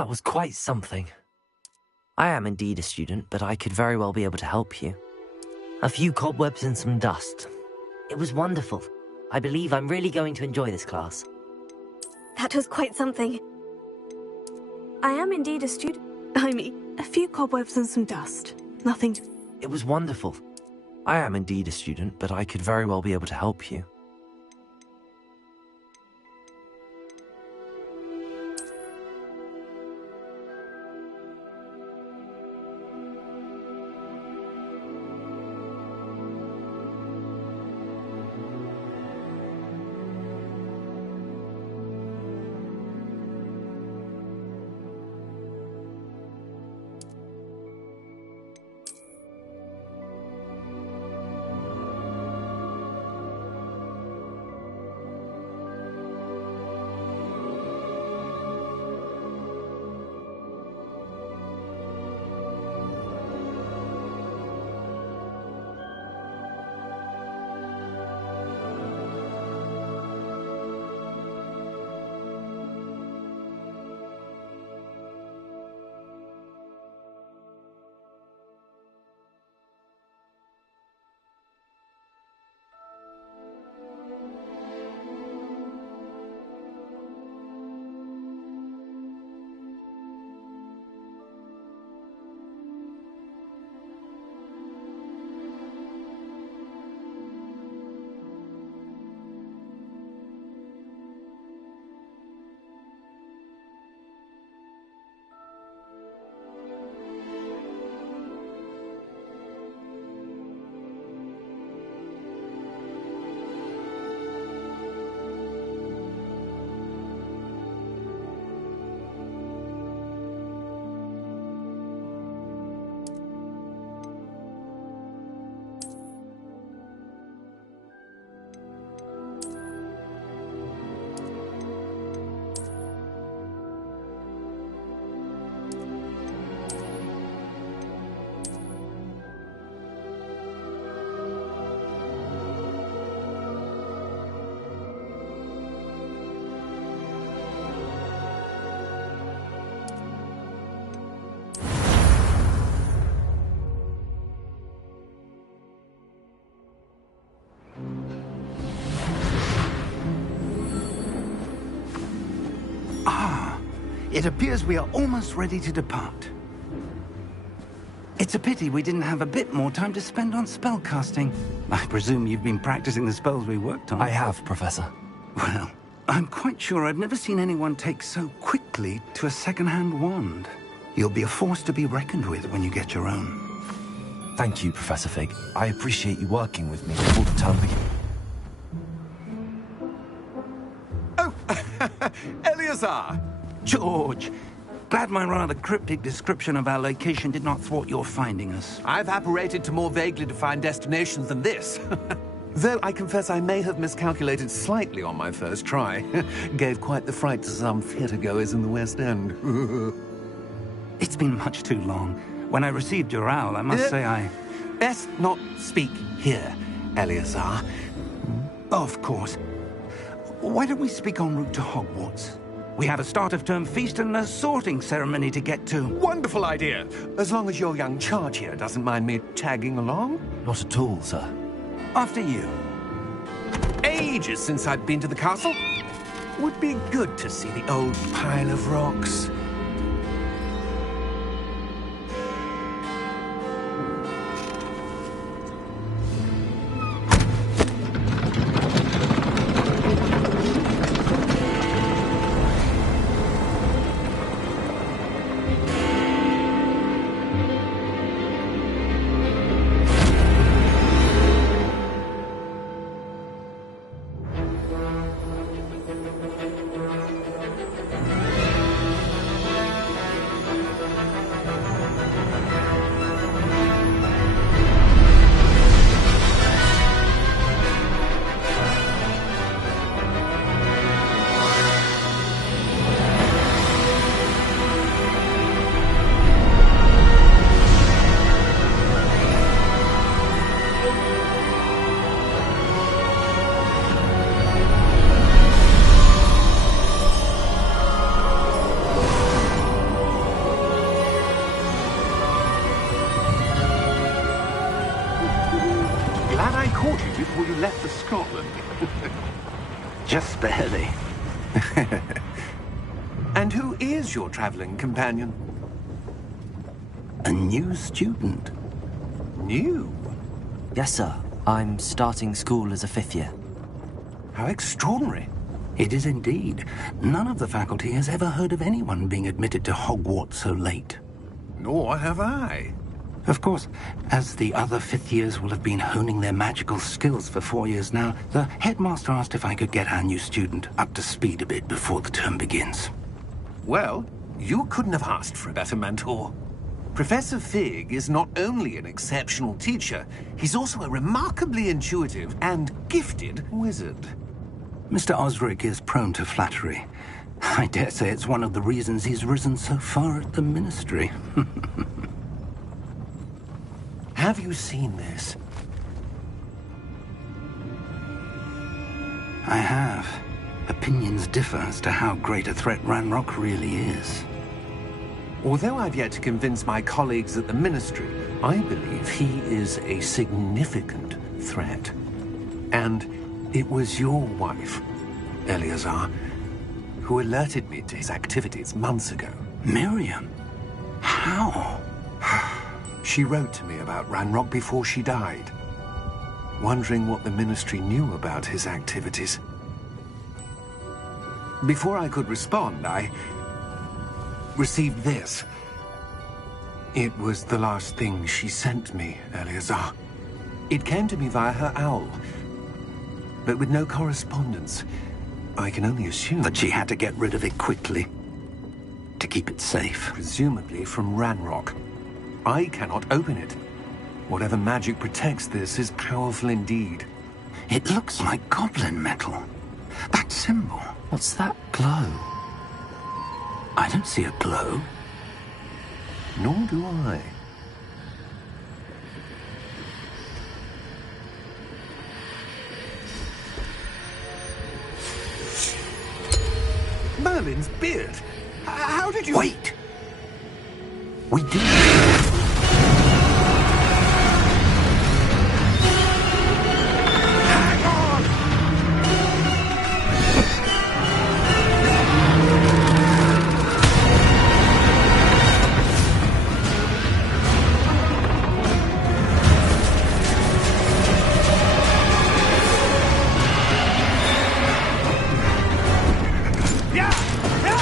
That was quite something. I am indeed a student, but I could very well be able to help you. A few cobwebs and some dust. It was wonderful. I believe I'm really going to enjoy this class. That was quite something. I am indeed a student. I mean, a few cobwebs and some dust. Nothing to... It was wonderful. I am indeed a student, but I could very well be able to help you. It appears we are almost ready to depart. It's a pity we didn't have a bit more time to spend on spellcasting. I presume you've been practicing the spells we worked on. I have, Professor. Well, I'm quite sure I've never seen anyone take so quickly to a second-hand wand. You'll be a force to be reckoned with when you get your own. Thank you, Professor Fig. I appreciate you working with me all the time. Oh, Eleazar! George! Glad my rather cryptic description of our location did not thwart your finding us. I've apparated to more vaguely defined destinations than this. Though I confess I may have miscalculated slightly on my first try. Gave quite the fright to some theatre-goers in the West End. It's been much too long. When I received your owl, I must say I... Best not speak here, Eleazar. Of course. Why don't we speak en route to Hogwarts? We have a start-of-term feast and a sorting ceremony to get to. Wonderful idea! As long as your young charge here doesn't mind me tagging along. Not at all, sir. After you. Ages since I'd been to the castle. Would be good to see the old pile of rocks. caught you before you left for Scotland. Just barely. And who is your traveling companion? A new student. New? Yes, sir. I'm starting school as a 5th year. How extraordinary. It is indeed. None of the faculty has ever heard of anyone being admitted to Hogwarts so late. Nor have I. Of course, as the other 5th years will have been honing their magical skills for 4 years now, the headmaster asked if I could get our new student up to speed a bit before the term begins. Well, you couldn't have asked for a better mentor. Professor Fig is not only an exceptional teacher, he's also a remarkably intuitive and gifted wizard. Mr. Osric is prone to flattery. I dare say it's one of the reasons he's risen so far at the Ministry. Have you seen this? I have. Opinions differ as to how great a threat Ranrock really is. Although I've yet to convince my colleagues at the Ministry, I believe he is a significant threat. And it was your wife, Eleazar, who alerted me to his activities months ago. Miriam? How? She wrote to me about Ranrock before she died, wondering what the Ministry knew about his activities. Before I could respond, I received this. It was the last thing she sent me, Eleazar. It came to me via her owl, but with no correspondence. I can only assume That she had to get rid of it quickly, to keep it safe. presumably from Ranrock. I cannot open it. Whatever magic protects this is powerful indeed. It looks like goblin metal. That symbol. What's that glow? I don't see a glow. Nor do I. Merlin's beard. How did you... Wait! We did. Hang on! Yeah! Yeah!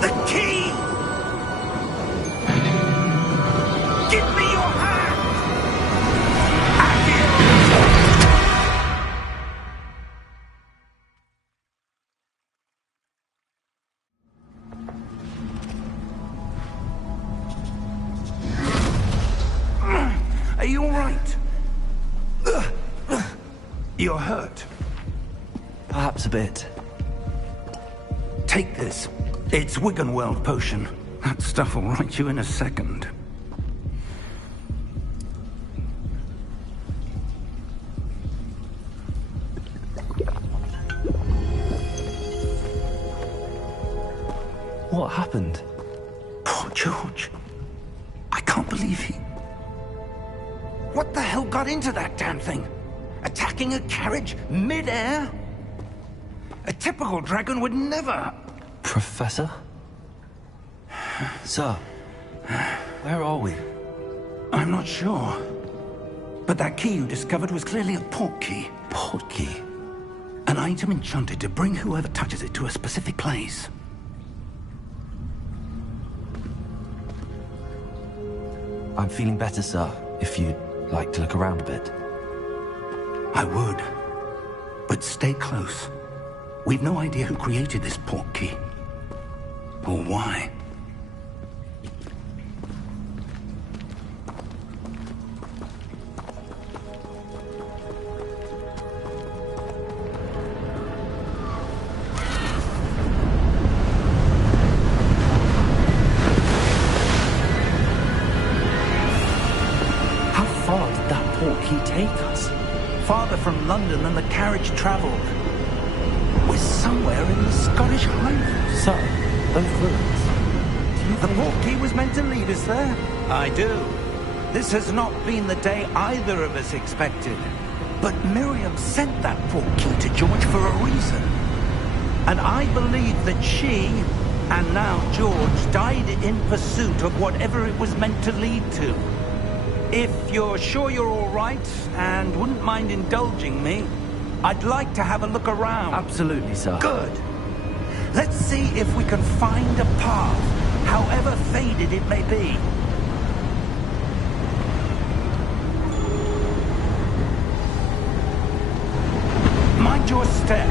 The key! Give me your hand! Have it! Are you all right? You're hurt. Perhaps a bit. Take this. It's Wiggenweld potion. That stuff will right you in a second. What happened? Poor George. I can't believe he... What the hell got into that damn thing? Attacking a carriage mid-air? A typical dragon would never... Professor? Sir, where are we? I'm not sure. But that key you discovered was clearly a port key. Port key? An item enchanted to bring whoever touches it to a specific place. I'm feeling better, sir, if you'd like to look around a bit. I would. But stay close. We've no idea who created this port key. Or why. How far did that port key take us? farther from London than the carriage travelled. We're somewhere in the Scottish Highlands. So, those ruins. The portkey was meant to lead us there? I do. This has not been the day either of us expected. But Miriam sent that portkey to George for a reason. And I believe that she, and now George, died in pursuit of whatever it was meant to lead to. If you're sure you're all right, and wouldn't mind indulging me, I'd like to have a look around. Absolutely, sir. Good. Let's see if we can find a path, however faded it may be. Mind your step.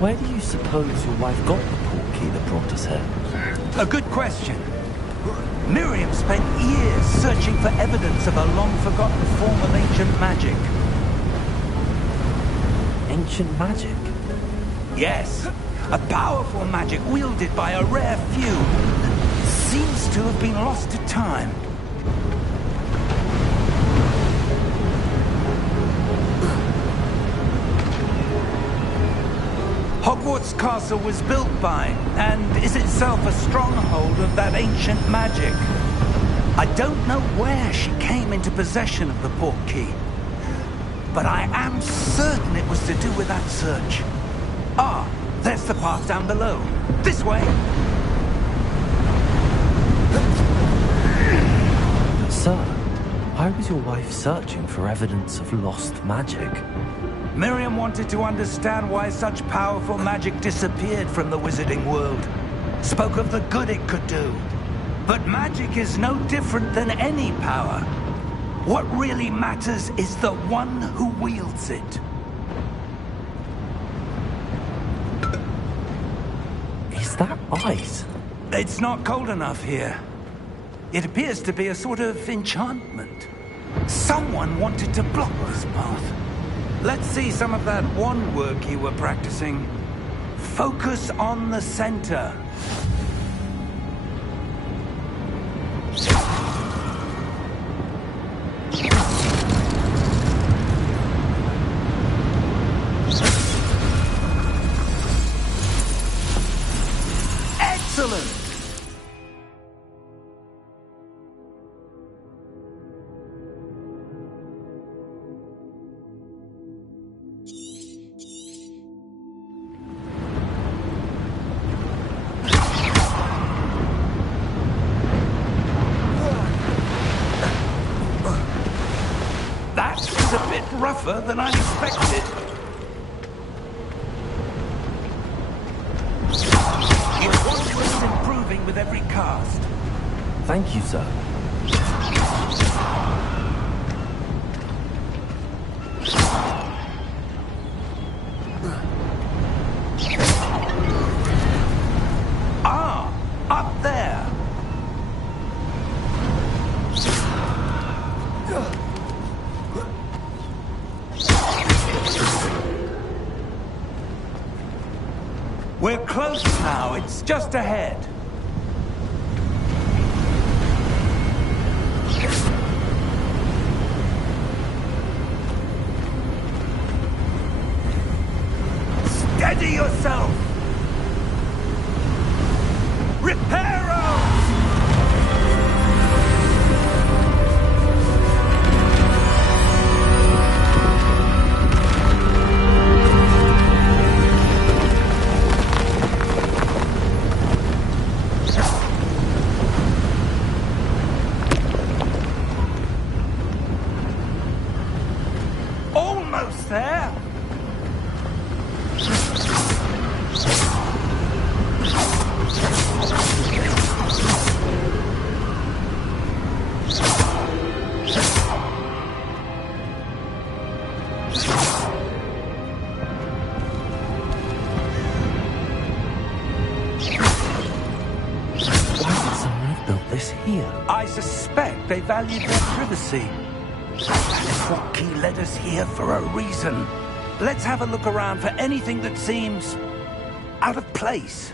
Where do you suppose your wife got the portkey that brought us here? A good question. Miriam spent years searching for evidence of a long-forgotten form of ancient magic. Ancient magic? Yes, a powerful magic wielded by a rare few that seems to have been lost to time. Hogwarts Castle was built by, and is itself a stronghold of that ancient magic. I don't know where she came into possession of the portkey, but I am certain it was to do with that search. Ah, there's the path down below. This way! But sir, why was your wife searching for evidence of lost magic? Miriam wanted to understand why such powerful magic disappeared from the wizarding world. Spoke of the good it could do. But magic is no different than any power. What really matters is the one who wields it. Is that ice? It's not cold enough here. It appears to be a sort of enchantment. Someone wanted to block this path. Let's see some of that wand work you were practicing. Focus on the center. Excellent! That was a bit rougher than I expected. Your wand was improving with every cast. Thank you, sir. Ah, up there. We're close now. It's just ahead. Steady yourself! Reparo! Almost there! Why would someone have built this here? I suspect they valued their privacy. That portkey led us here for a reason. Let's have a look around for anything that seems out of place.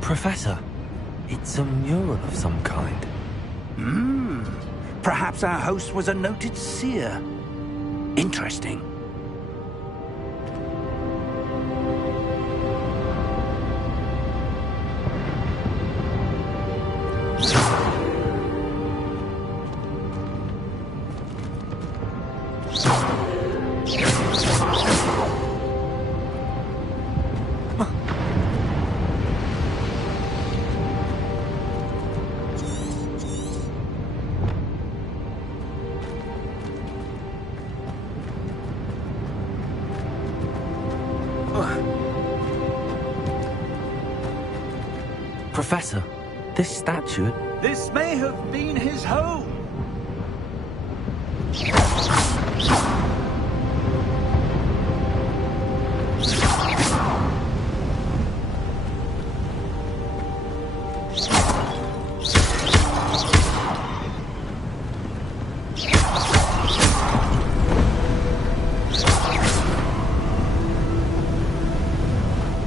Professor, it's a mural of some kind. Perhaps our host was a noted seer. Interesting. Professor, this statue... This may have been his home.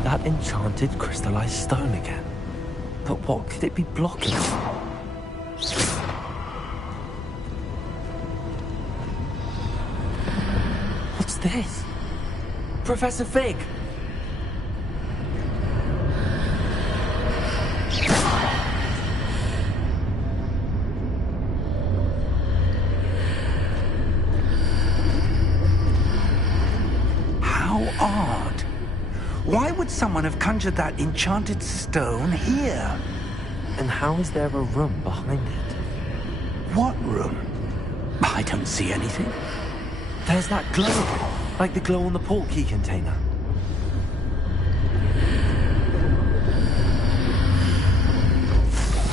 That enchanted crystallized stone again. But what could it be blocking? What's this? Professor Fig! How odd. Why would someone have conjured that enchanted stone here? And how is there a room behind it? What room? I don't see anything. There's that glow, like the glow on the portkey container.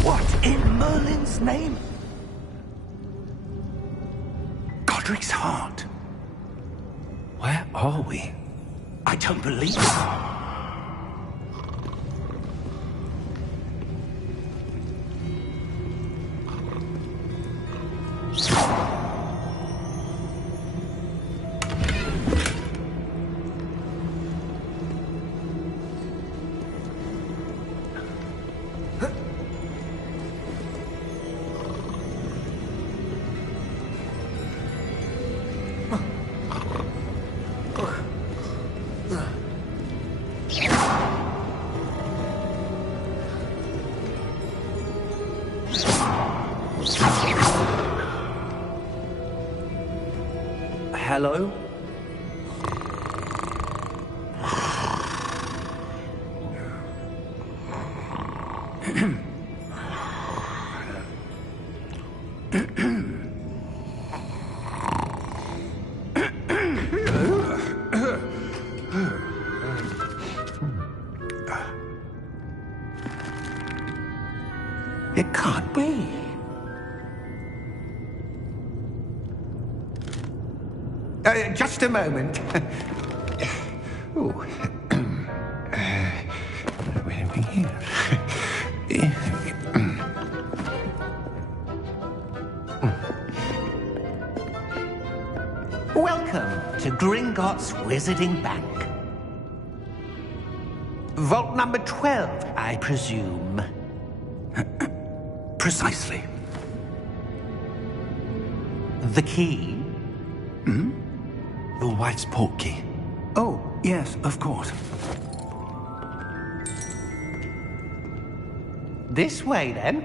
What in Merlin's name? Godric's heart. Where are we? I don't believe it. Hello? It can't be. Just a moment. Oh. Where are we here? Welcome to Gringotts Wizarding Bank. Vault number 12, I presume. Precisely. The key? Your wife's portkey. Oh, yes, of course. This way, then.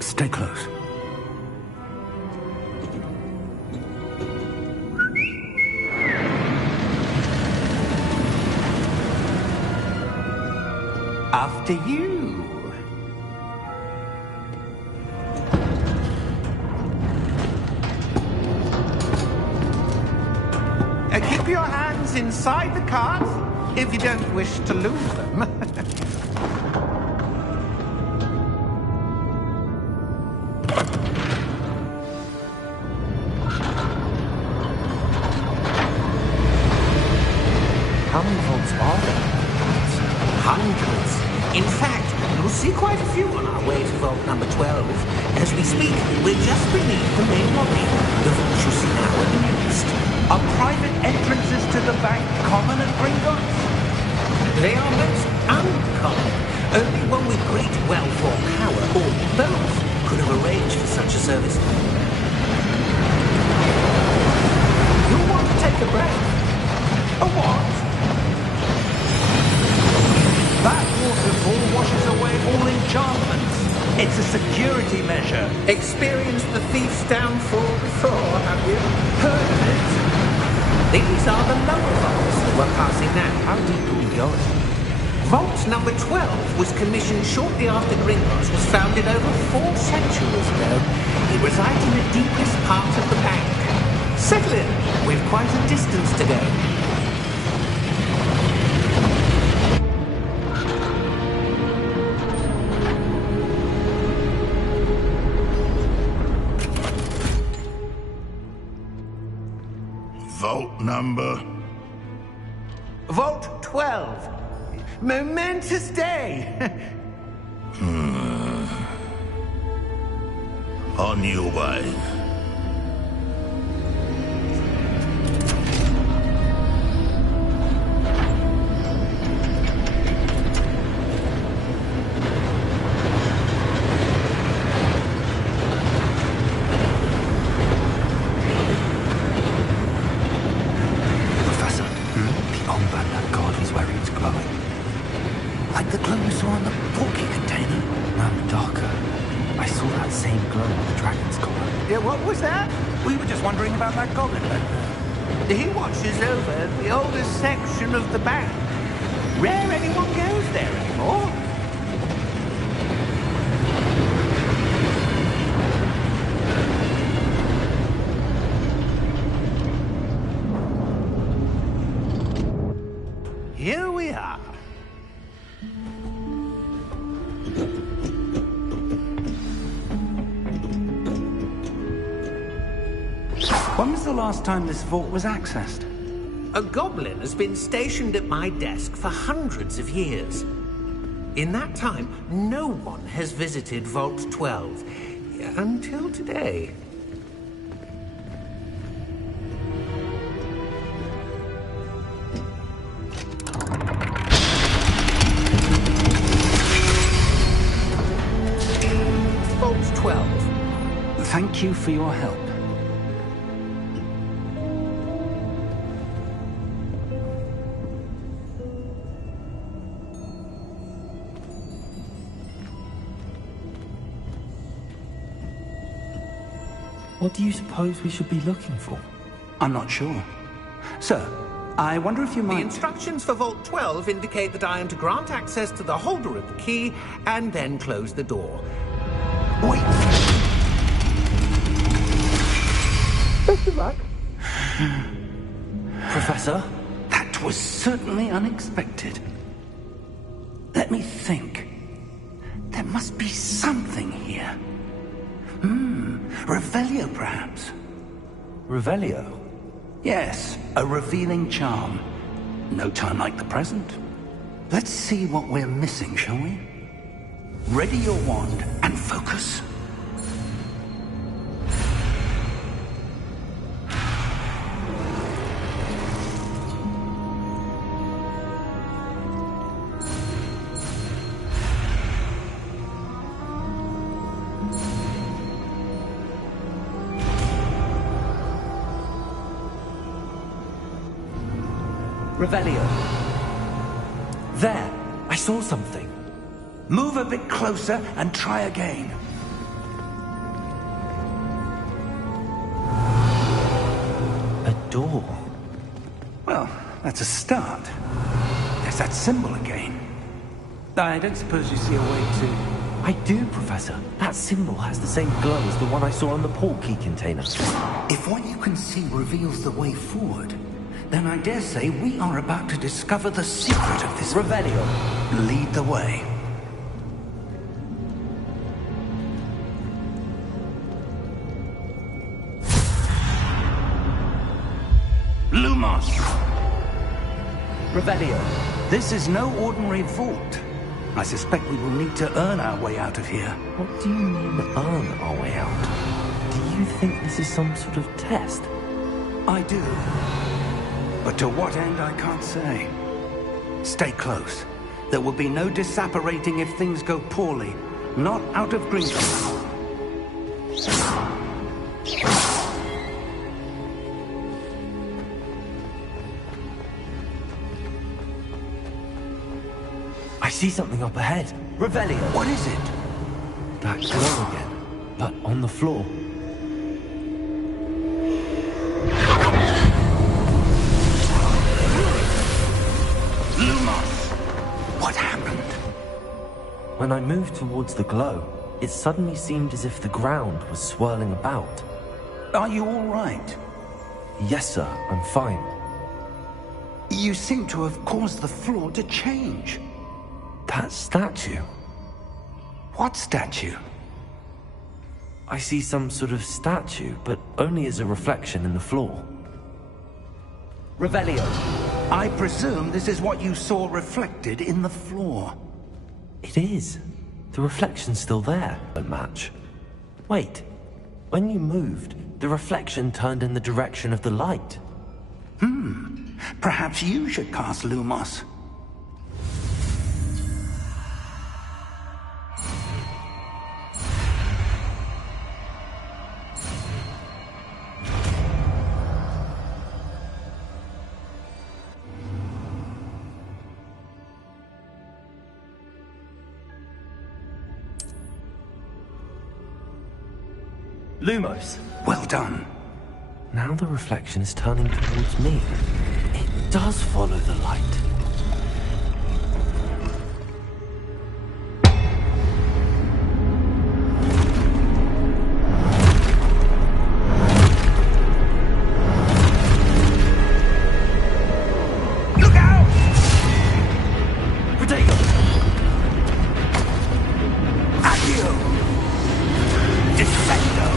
Stay close. After you. Keep your hands inside the cart if you don't wish to lose them. How many vaults are there? Hundreds. In fact, you'll see quite a few on our way to vault number 12. As we speak, we're just beneath the main lobby. The vaults you see now are the newest. Are private entrances to the bank common at Gringotts? They are most uncommon. Only one with great wealth or power, or both, could have arranged for such a service. You'll want to take a breath. A what? That waterfall washes away all enchantments. It's a security measure. Experienced the thief's downfall before, have you? Heard of it? These are the lower vaults that we're passing now. How deep are we going? Vault number 12 was commissioned shortly after Gringotts was founded over 4 centuries ago. It resides in the deepest part of the bank. Settle in. We've quite a distance to go. Vault number? Vault 12. Momentous day. On your way. Professor, the armband that guard was wearing is glowing. Like the glow you saw on the porky container. No, darker. I saw that same glow on the dragon's collar. Yeah, what was that? We were just wondering about that goblin back there. He watches over the oldest section of the bank. Rare anyone goes there anymore. Here we are. When was the last time this vault was accessed? A goblin has been stationed at my desk for hundreds of years. In that time, no one has visited Vault 12. Until today. Vault 12. Thank you for your help. What do you suppose we should be looking for? I'm not sure. Sir, I wonder if you The might... instructions for Vault 12 indicate that I am to grant access to the holder of the key and then close the door. Wait! Best of luck. Professor? That was certainly unexpected. Let me think. There must be something here. Revelio, perhaps? Revelio? Yes, a revealing charm. No time like the present. Let's see what we're missing, shall we? Ready your wand and focus. Revelio. There! I saw something. Move a bit closer and try again. A door. Well, that's a start. There's that symbol again. I don't suppose you see a way to... I do, Professor. That symbol has the same glow as the one I saw on the portkey container. If what you can see reveals the way forward, Then I dare say we are about to discover the secret of this... Revelio. Lead the way. Lumos! Revelio. This is no ordinary vault. I suspect we will need to earn our way out of here. What do you mean, earn our way out? Do you think this is some sort of test? I do. But to what end, I can't say. Stay close. There will be no disapparating if things go poorly. Not out of Gringotts. I see something up ahead. Revelio. What is it? That glow again, but on the floor. Lumos! What happened? When I moved towards the glow, it suddenly seemed as if the ground was swirling about. Are you all right? Yes, sir, I'm fine. You seem to have caused the floor to change. That statue. What statue? I see some sort of statue, but only as a reflection in the floor. Revelio. I presume this is what you saw reflected in the floor. It is. The reflection's still there. Don't match. Wait. When you moved, the reflection turned in the direction of the light. Perhaps you should cast Lumos. Lumos. Well done. Now the reflection is turning towards me. It does follow the light. Look out! Potato! Accio! Descendo!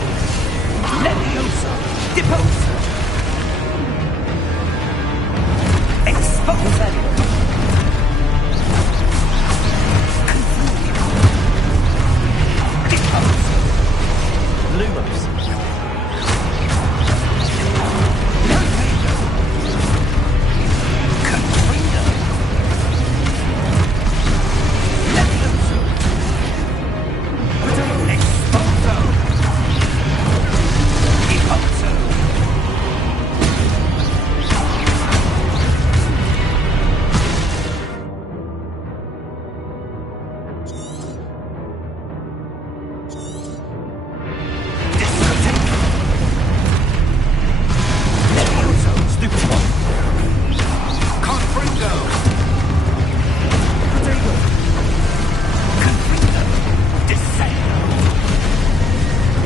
Leviosa! Deposa! Expose! Depose! Lumos. Confringo!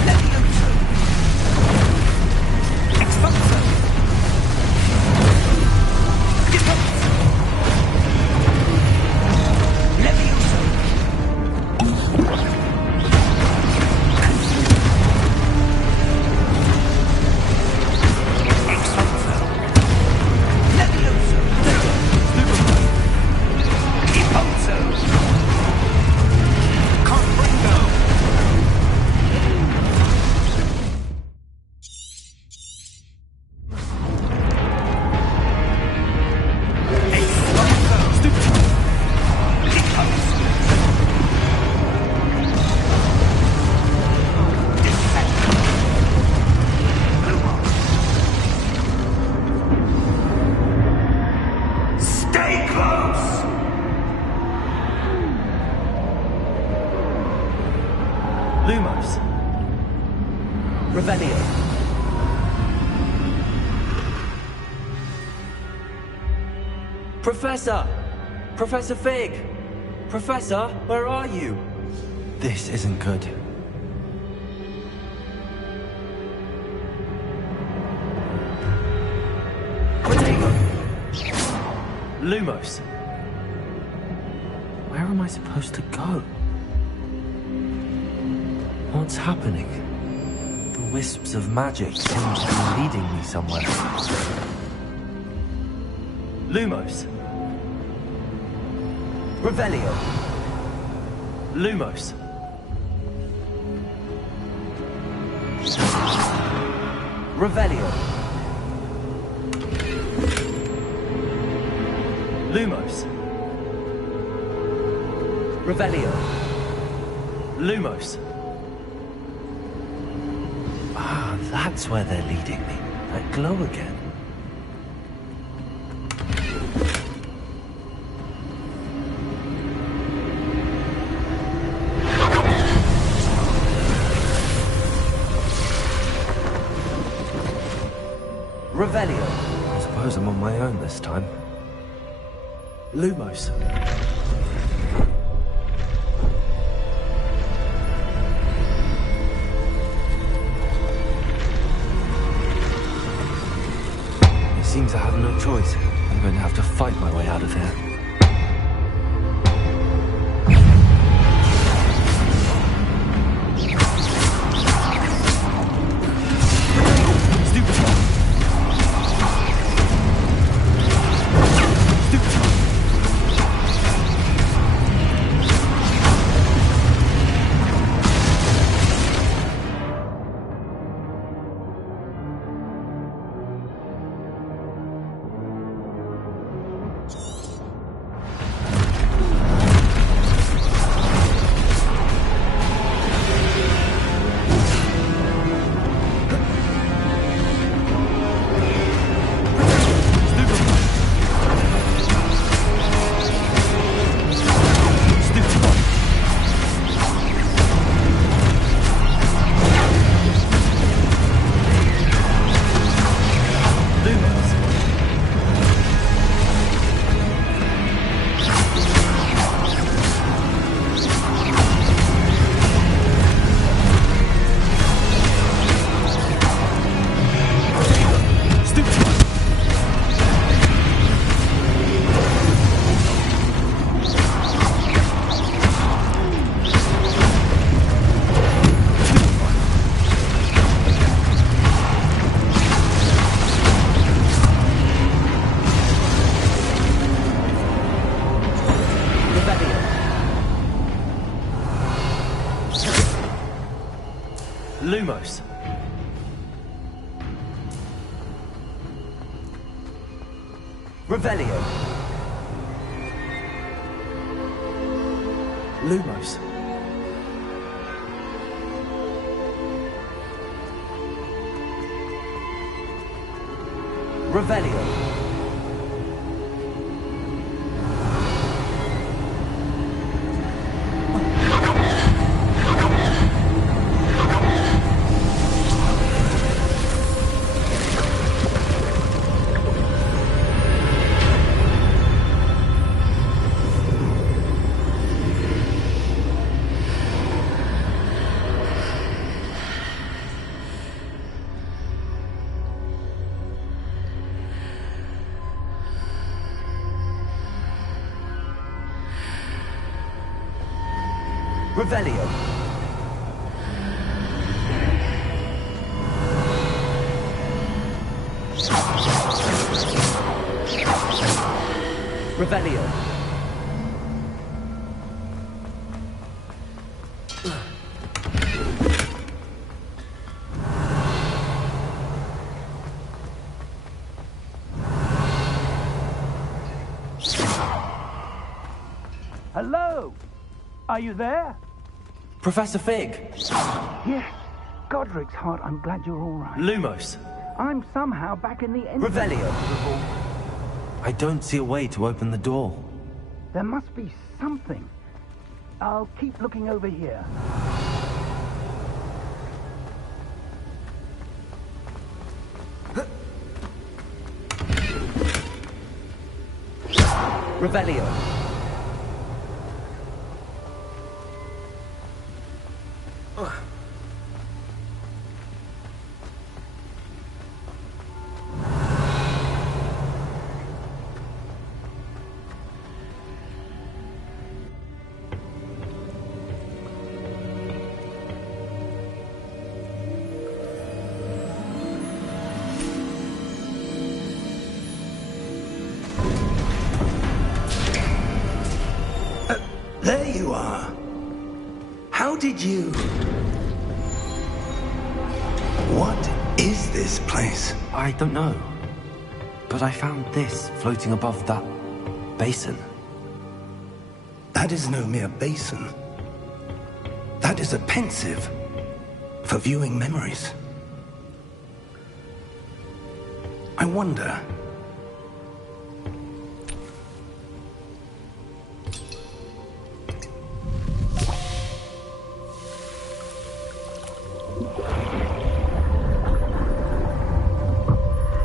Leviosa! Exposo! Deposo! Stay close! Lumos. Revelio. Professor! Professor Fig! Professor, where are you? This isn't good. Potato! Lumos. Where am I supposed to go? What's happening? The wisps of magic seem to be leading me somewhere. Lumos. Revelio. Lumos. Revelio. Lumos. Revelio. Lumos. Ah, that's where they're leading me. That glow again. Revelio. I suppose I'm on my own this time. Lumos. It seems I have no choice. I'm going to have to fight my way out of here. Lumos. Revelio. Lumos. Revelio. Revelio. Revelio. Hello? Are you there? Professor Fig. Yes. Godric's heart, I'm glad you're all right. Lumos. I'm somehow back in the end. Revelio. I don't see a way to open the door. There must be something. I'll keep looking over here. Revelio. did you... What is this place? I don't know. But I found this floating above that basin. That is no mere basin. That is a pensive for viewing memories. I wonder...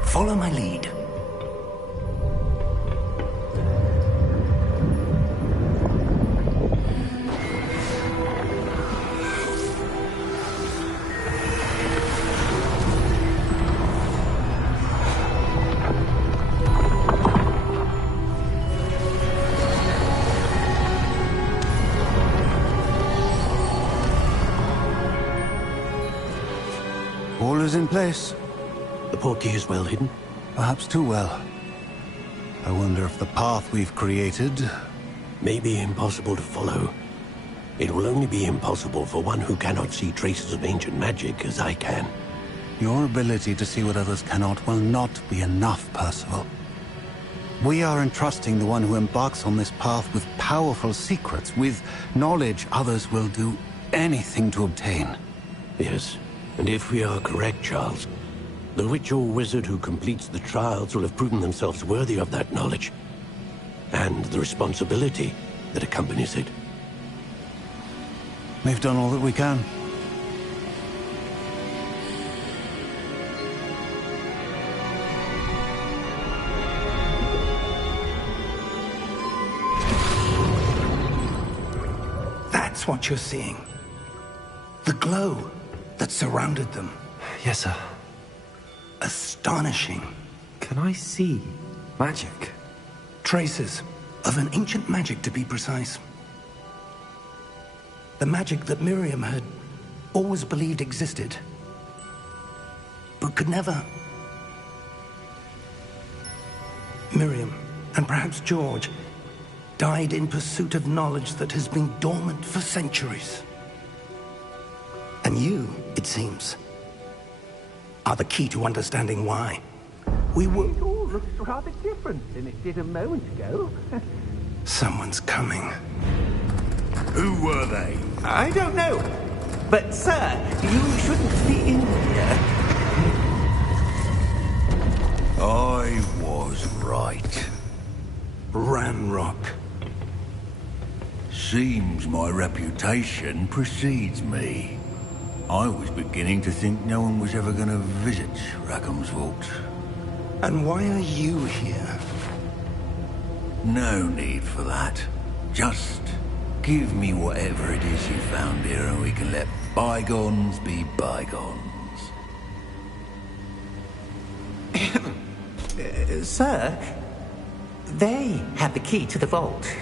Follow my lead. All is in place. The portkey is well hidden. Perhaps too well. I wonder if the path we've created... May be impossible to follow. It will only be impossible for one who cannot see traces of ancient magic as I can. Your ability to see what others cannot will not be enough, Percival. We are entrusting the one who embarks on this path with powerful secrets, with knowledge others will do anything to obtain. Yes, and if we are correct, Charles, the witch or wizard who completes the trials will have proven themselves worthy of that knowledge, and the responsibility that accompanies it. We've done all that we can. That's what you're seeing. The glow that surrounded them. Yes, sir. Astonishing. Can I see magic? Traces of an ancient magic, to be precise. The magic that Miriam had always believed existed, but could never. Miriam, and perhaps George, died in pursuit of knowledge that has been dormant for centuries. And you, it seems, are the key to understanding why. We were... It all looks rather different than it did a moment ago. Someone's coming. Who were they? I don't know. But, sir, you shouldn't be in here. I was right. Ranrock. Seems my reputation precedes me. I was beginning to think no one was ever going to visit Rackham's Vault. And why are you here? No need for that. Just give me whatever it is you found here and we can let bygones be bygones. Sir, they have the key to the vault.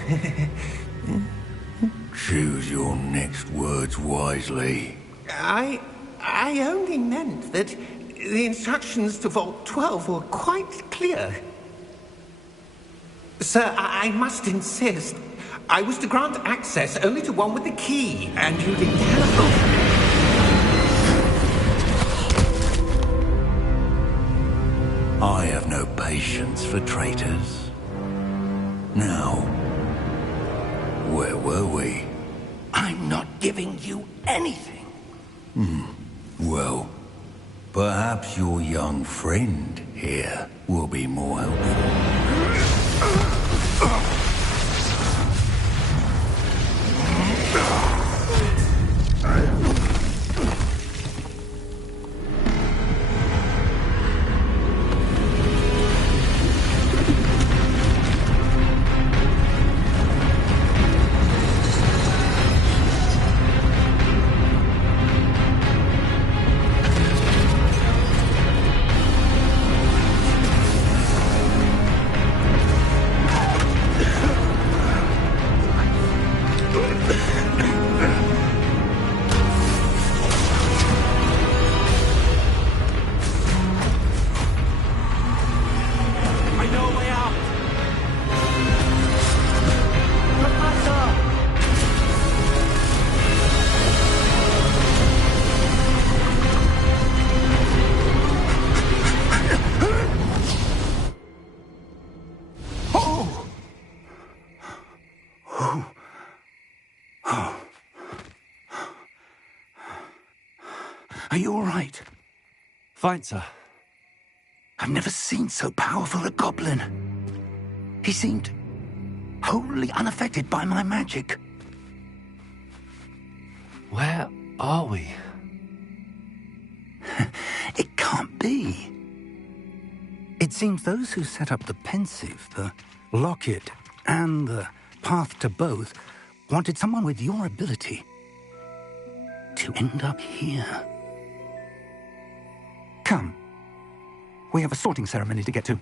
Choose your next words wisely. I only meant that the instructions to Vault 12 were quite clear. Sir, I must insist. I was to grant access only to one with the key, and you did telephone. I have no patience for traitors. Now, where were we? I'm not giving you anything. Well, perhaps your young friend here will be more helpful. Are you all right? Fine, sir. I've never seen so powerful a goblin. He seemed wholly unaffected by my magic. Where are we? It can't be. It seems those who set up the pensive, the locket, and the path to both wanted someone with your ability to end up here. Come. We have a sorting ceremony to get to.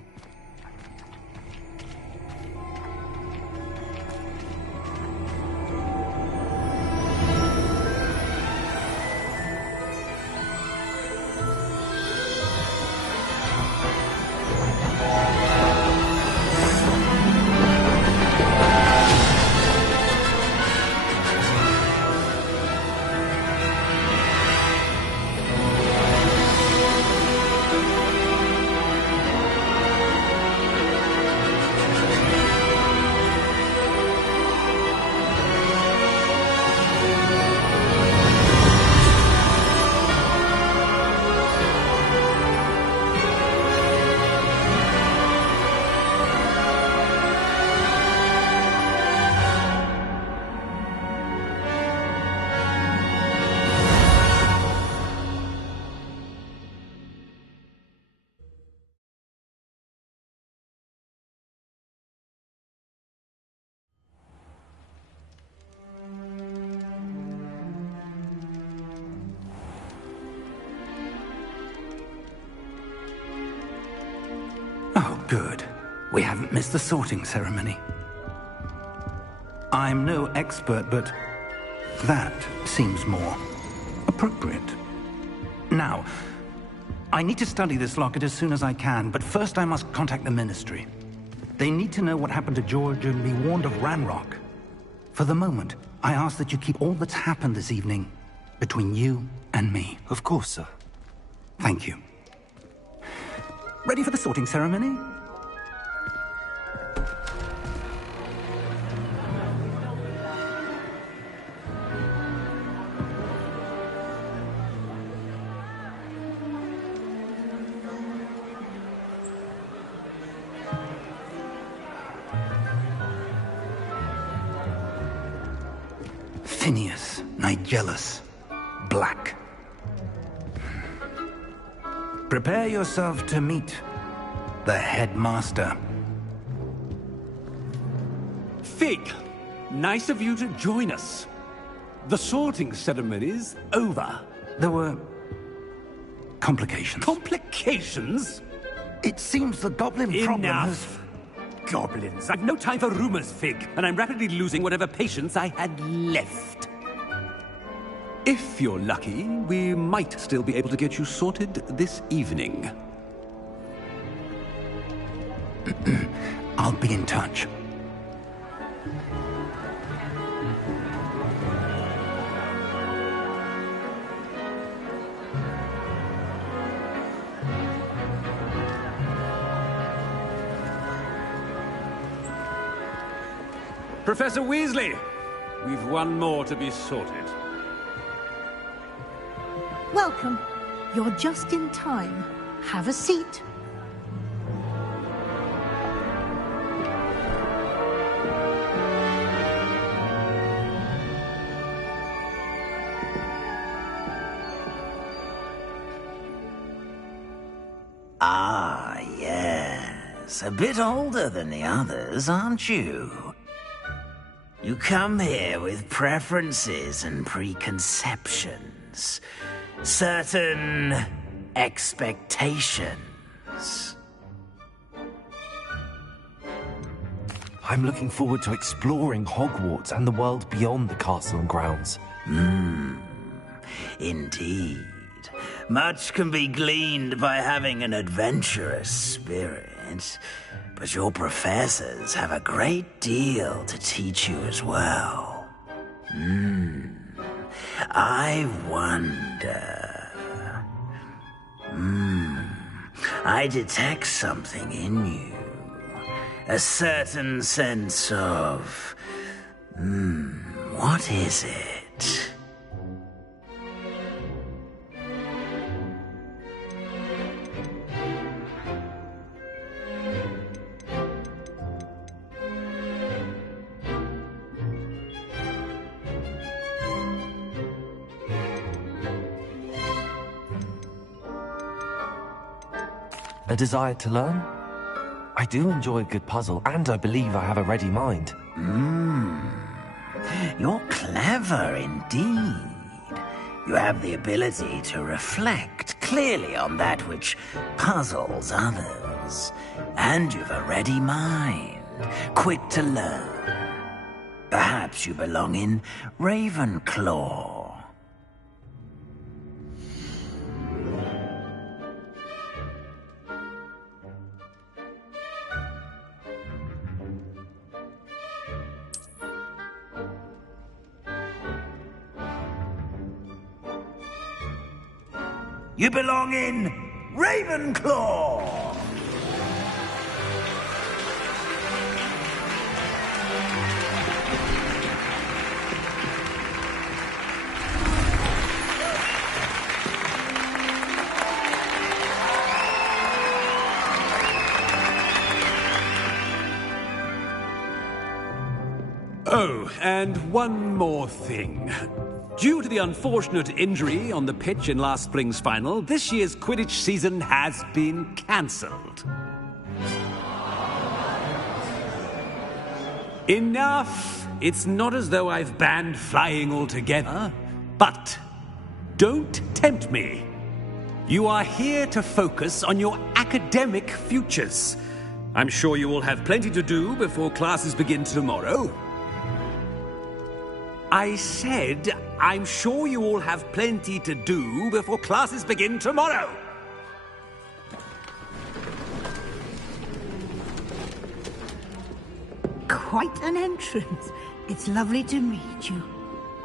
Oh, good. We haven't missed the sorting ceremony. I'm no expert, but that seems more appropriate. Now, I need to study this locket as soon as I can, but first I must contact the Ministry. They need to know what happened to George and be warned of Ranrock. For the moment, I ask that you keep all that's happened this evening between you and me. Of course, sir. Thank you. Ready for the sorting ceremony? Phineas, Nigellus, Black. Prepare yourself to meet the headmaster. Fig, nice of you to join us. The sorting ceremony's over. There were complications. Complications? It seems the goblin problem has... Enough! Goblins. I've no time for rumors, Fig, and I'm rapidly losing whatever patience I had left. If you're lucky, we might still be able to get you sorted this evening. I'll be in touch. Professor Weasley, we've one more to be sorted. Welcome. You're just in time. Have a seat. Ah, yes. A bit older than the others, aren't you? You come here with preferences and preconceptions. Certain expectations. I'm looking forward to exploring Hogwarts and the world beyond the castle and grounds. Indeed. Much can be gleaned by having an adventurous spirit, but your professors have a great deal to teach you as well. I wonder... I detect something in you. A certain sense of... what is it? A desire to learn? I do enjoy a good puzzle, and I believe I have a ready mind. You're clever indeed. You have the ability to reflect clearly on that which puzzles others. And you've a ready mind, quick to learn. Perhaps you belong in Ravenclaw. You belong in Ravenclaw! Oh, and one more thing. Due to the unfortunate injury on the pitch in last spring's final, this year's Quidditch season has been cancelled. Enough! It's not as though I've banned flying altogether, but don't tempt me. You are here to focus on your academic futures. I'm sure you will have plenty to do before classes begin tomorrow. I said, I'm sure you all have plenty to do before classes begin tomorrow. Quite an entrance. It's lovely to meet you.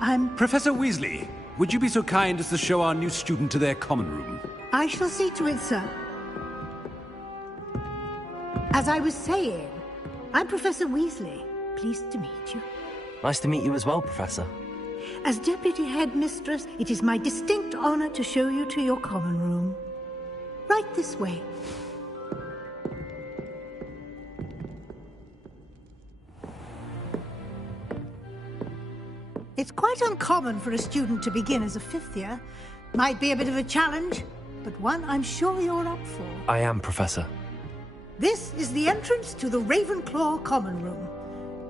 I'm... Professor Weasley, would you be so kind as to show our new student to their common room? I shall see to it, sir. As I was saying, I'm Professor Weasley. Pleased to meet you. Nice to meet you as well, Professor. As Deputy Headmistress, it is my distinct honor to show you to your common room. Right this way. It's quite uncommon for a student to begin as a fifth year. Might be a bit of a challenge, but one I'm sure you're up for. I am, Professor. This is the entrance to the Ravenclaw common room.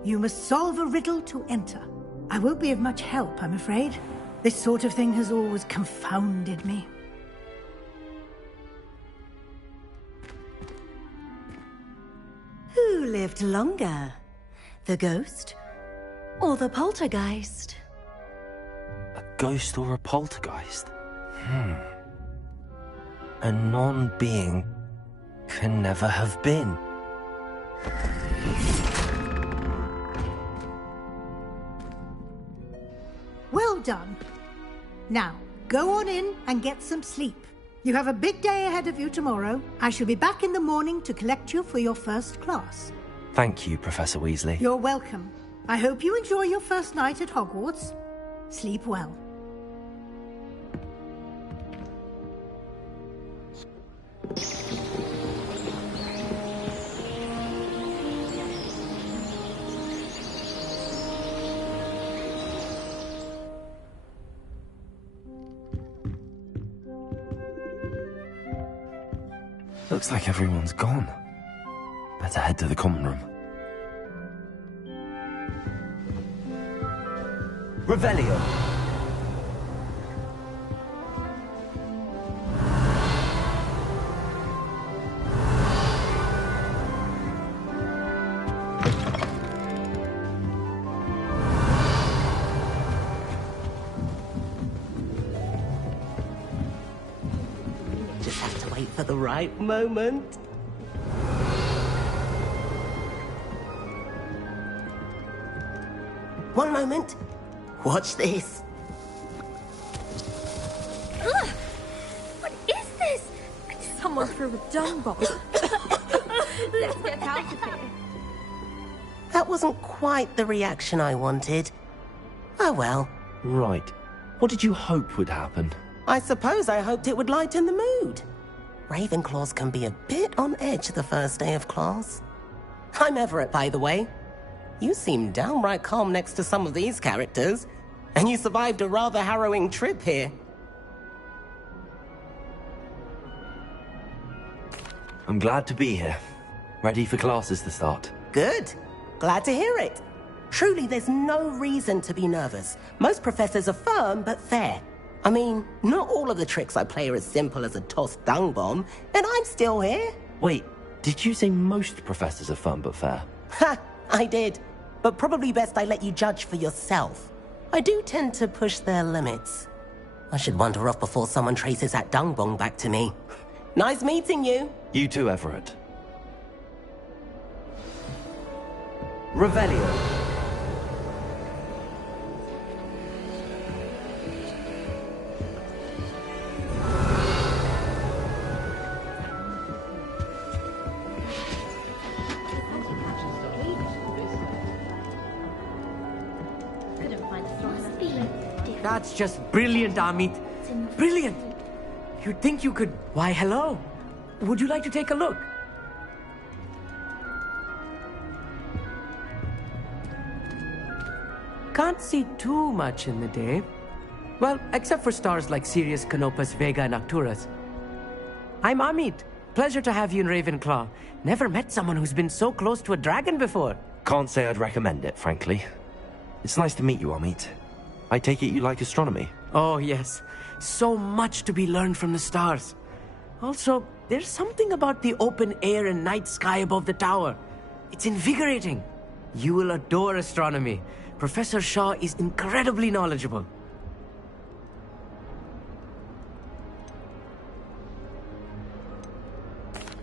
You must solve a riddle to enter. I won't be of much help, I'm afraid. This sort of thing has always confounded me. Who lived longer? The ghost or the poltergeist? A ghost or a poltergeist? A non-being can never have been. Well done. Now, go on in and get some sleep. You have a big day ahead of you tomorrow. I shall be back in the morning to collect you for your first class. Thank you, Professor Weasley. You're welcome. I hope you enjoy your first night at Hogwarts. Sleep well. Looks like everyone's gone. Better head to the common room. Revelio. Just have to wait for the right moment. One moment. Watch this. Ugh! What is this? Someone threw a dung bomb. Let's get out of here. That wasn't quite the reaction I wanted. Oh well. Right. What did you hope would happen? I suppose I hoped it would lighten the mood. Ravenclaws can be a bit on edge the first day of class. I'm Everett, by the way. You seem downright calm next to some of these characters, and you survived a rather harrowing trip here. I'm glad to be here. Ready for classes to start. Good. Glad to hear it. Truly, there's no reason to be nervous. Most professors are firm but fair. I mean, not all of the tricks I play are as simple as a tossed dung bomb, and I'm still here. Wait, did you say most professors are firm but fair? Ha! I did. But probably best I let you judge for yourself. I do tend to push their limits. I should wander off before someone traces that dung bomb back to me. Nice meeting you. You too, Everett. Revelio. That's just brilliant, Amit. Brilliant! You'd think you could... Why, hello. Would you like to take a look? Can't see too much in the day. Well, except for stars like Sirius, Canopus, Vega, and Arcturus. I'm Amit. Pleasure to have you in Ravenclaw. Never met someone who's been so close to a dragon before. Can't say I'd recommend it, frankly. It's nice to meet you, Amit. I take it you like astronomy? Oh, yes. So much to be learned from the stars. Also, there's something about the open air and night sky above the tower. It's invigorating. You will adore astronomy. Professor Shaw is incredibly knowledgeable.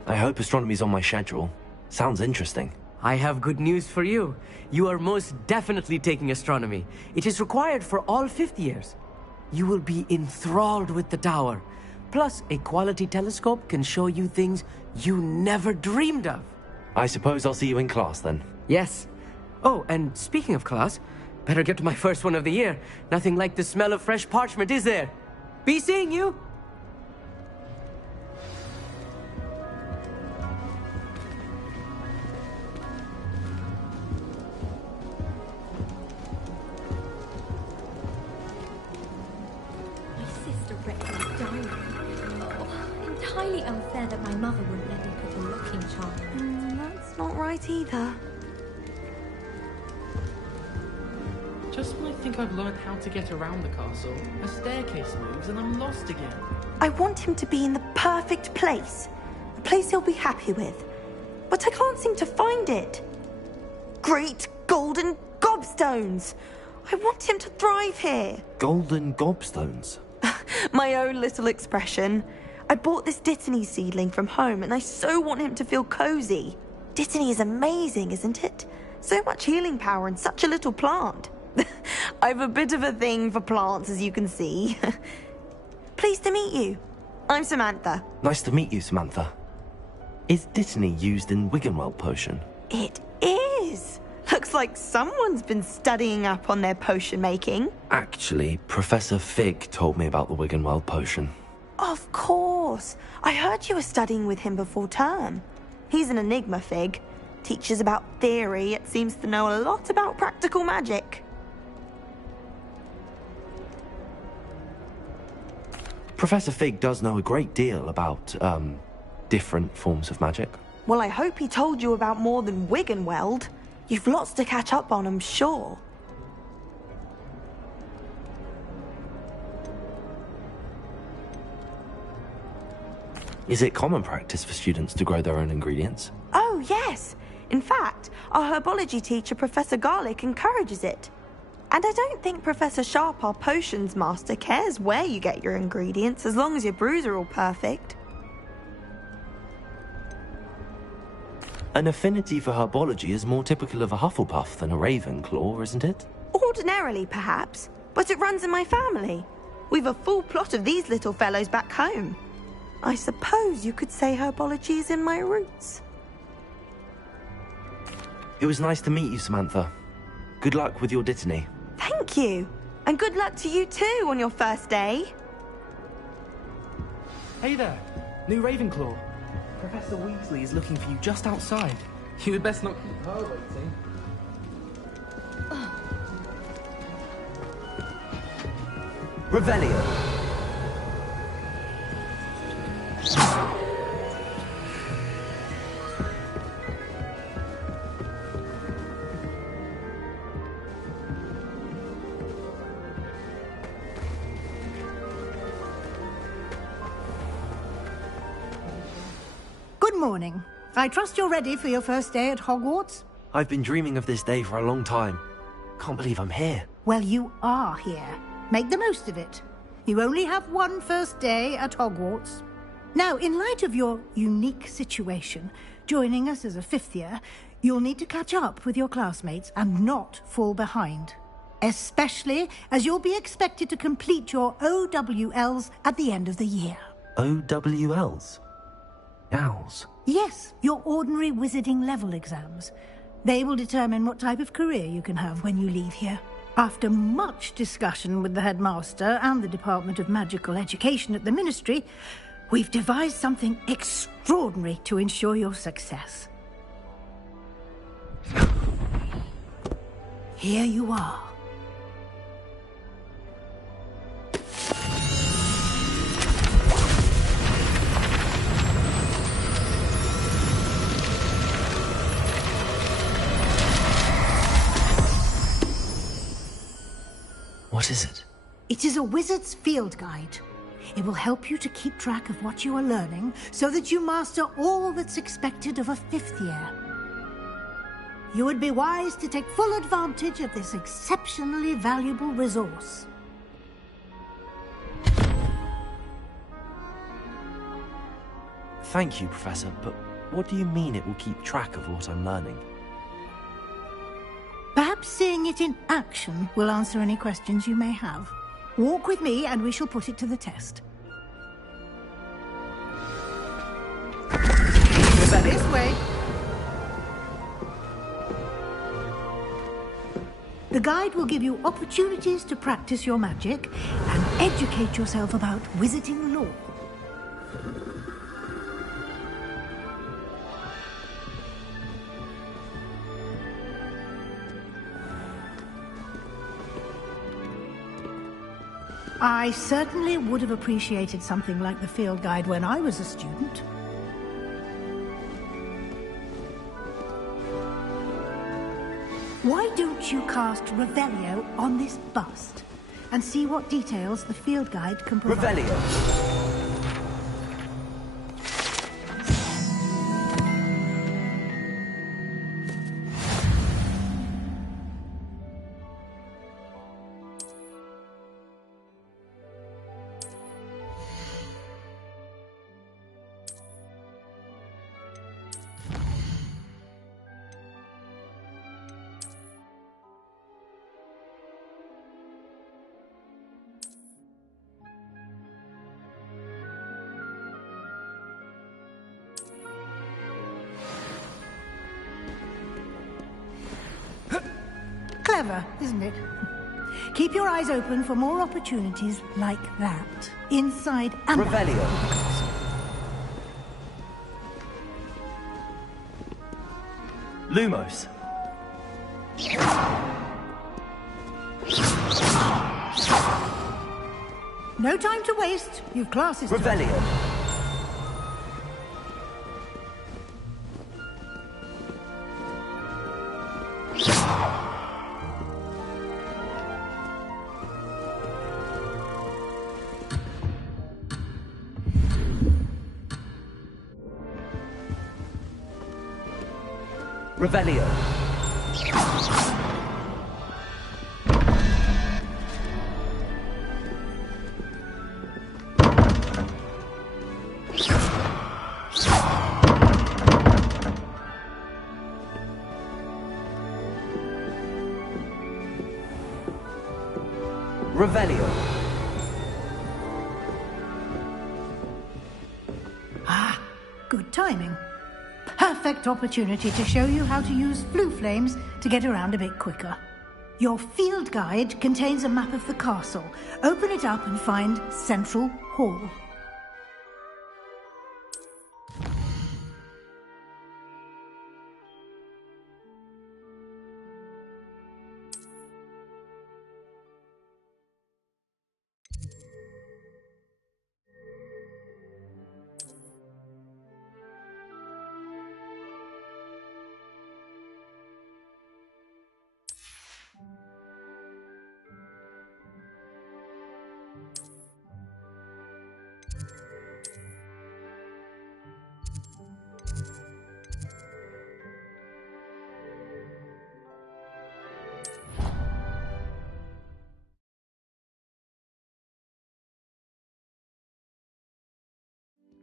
I hope astronomy's on my schedule. Sounds interesting. I have good news for you. You are most definitely taking astronomy. It is required for all 5th years. You will be enthralled with the tower. Plus, a quality telescope can show you things you never dreamed of. I suppose I'll see you in class then. Yes. Oh, and speaking of class, better get to my first one of the year. Nothing like the smell of fresh parchment, is there? Be seeing you! Entirely unfair that my mother wouldn't let me put a locking charm. That's not right either. Just when I think I've learned how to get around the castle, a staircase moves and I'm lost again. I want him to be in the perfect place. A place he'll be happy with. But I can't seem to find it. Great golden gobstones! I want him to thrive here. Golden gobstones? My own little expression. I bought this Dittany seedling from home and I so want him to feel cozy. Dittany is amazing, isn't it? So much healing power in such a little plant. I've a bit of a thing for plants, as you can see. Pleased to meet you. I'm Samantha. Nice to meet you, Samantha. Is Dittany used in Wiggenweld potion? It is. Looks like someone's been studying up on their potion making. Actually, Professor Fig told me about the Wiggenweld potion. Of course. I heard you were studying with him before term. He's an enigma, Fig. Teaches about theory, yet seems to know a lot about practical magic. Professor Fig does know a great deal about, different forms of magic. Well, I hope he told you about more than Wiggenweld. You've lots to catch up on, I'm sure. Is it common practice for students to grow their own ingredients? Oh, yes. In fact, our herbology teacher, Professor Garlick, encourages it. And I don't think Professor Sharp, our potions master, cares where you get your ingredients, as long as your brews are all perfect. An affinity for herbology is more typical of a Hufflepuff than a Ravenclaw, isn't it? Ordinarily, perhaps, but it runs in my family. We've a full plot of these little fellows back home. I suppose you could say herbology is in my roots. It was nice to meet you, Samantha. Good luck with your Dittany. Thank you. And good luck to you too on your first day. Hey there, new Ravenclaw. Professor Weasley is looking for you just outside. You had best not keep her waiting. Revelio. Good morning. I trust you're ready for your first day at Hogwarts? I've been dreaming of this day for a long time. Can't believe I'm here. Well, you are here. Make the most of it. You only have one first day at Hogwarts. Now, in light of your unique situation, joining us as a fifth year, you'll need to catch up with your classmates and not fall behind. Especially as you'll be expected to complete your OWLs at the end of the year. OWLs? Owls? Yes, your ordinary wizarding level exams. They will determine what type of career you can have when you leave here. After much discussion with the headmaster and the Department of Magical Education at the Ministry, we've devised something extraordinary to ensure your success. Here you are. What is it? It is a wizard's field guide. It will help you to keep track of what you are learning so that you master all that's expected of a fifth year. You would be wise to take full advantage of this exceptionally valuable resource. Thank you, Professor, but what do you mean it will keep track of what I'm learning? Perhaps seeing it in action will answer any questions you may have. Walk with me and we shall put it to the test. This way. The guide will give you opportunities to practice your magic and educate yourself about wizarding lore. I certainly would have appreciated something like the field guide when I was a student. Why don't you cast Revelio on this bust and see what details the field guide can provide? Revelio. Clever, isn't it? Keep your eyes open for more opportunities like that, inside and out. Revelio. Lumos. No time to waste. You've classes to Revelio. Revelio. Revelio. Ah, good timing. Perfect opportunity to show you how to use flue flames to get around a bit quicker. Your field guide contains a map of the castle. Open it up and find Central Hall.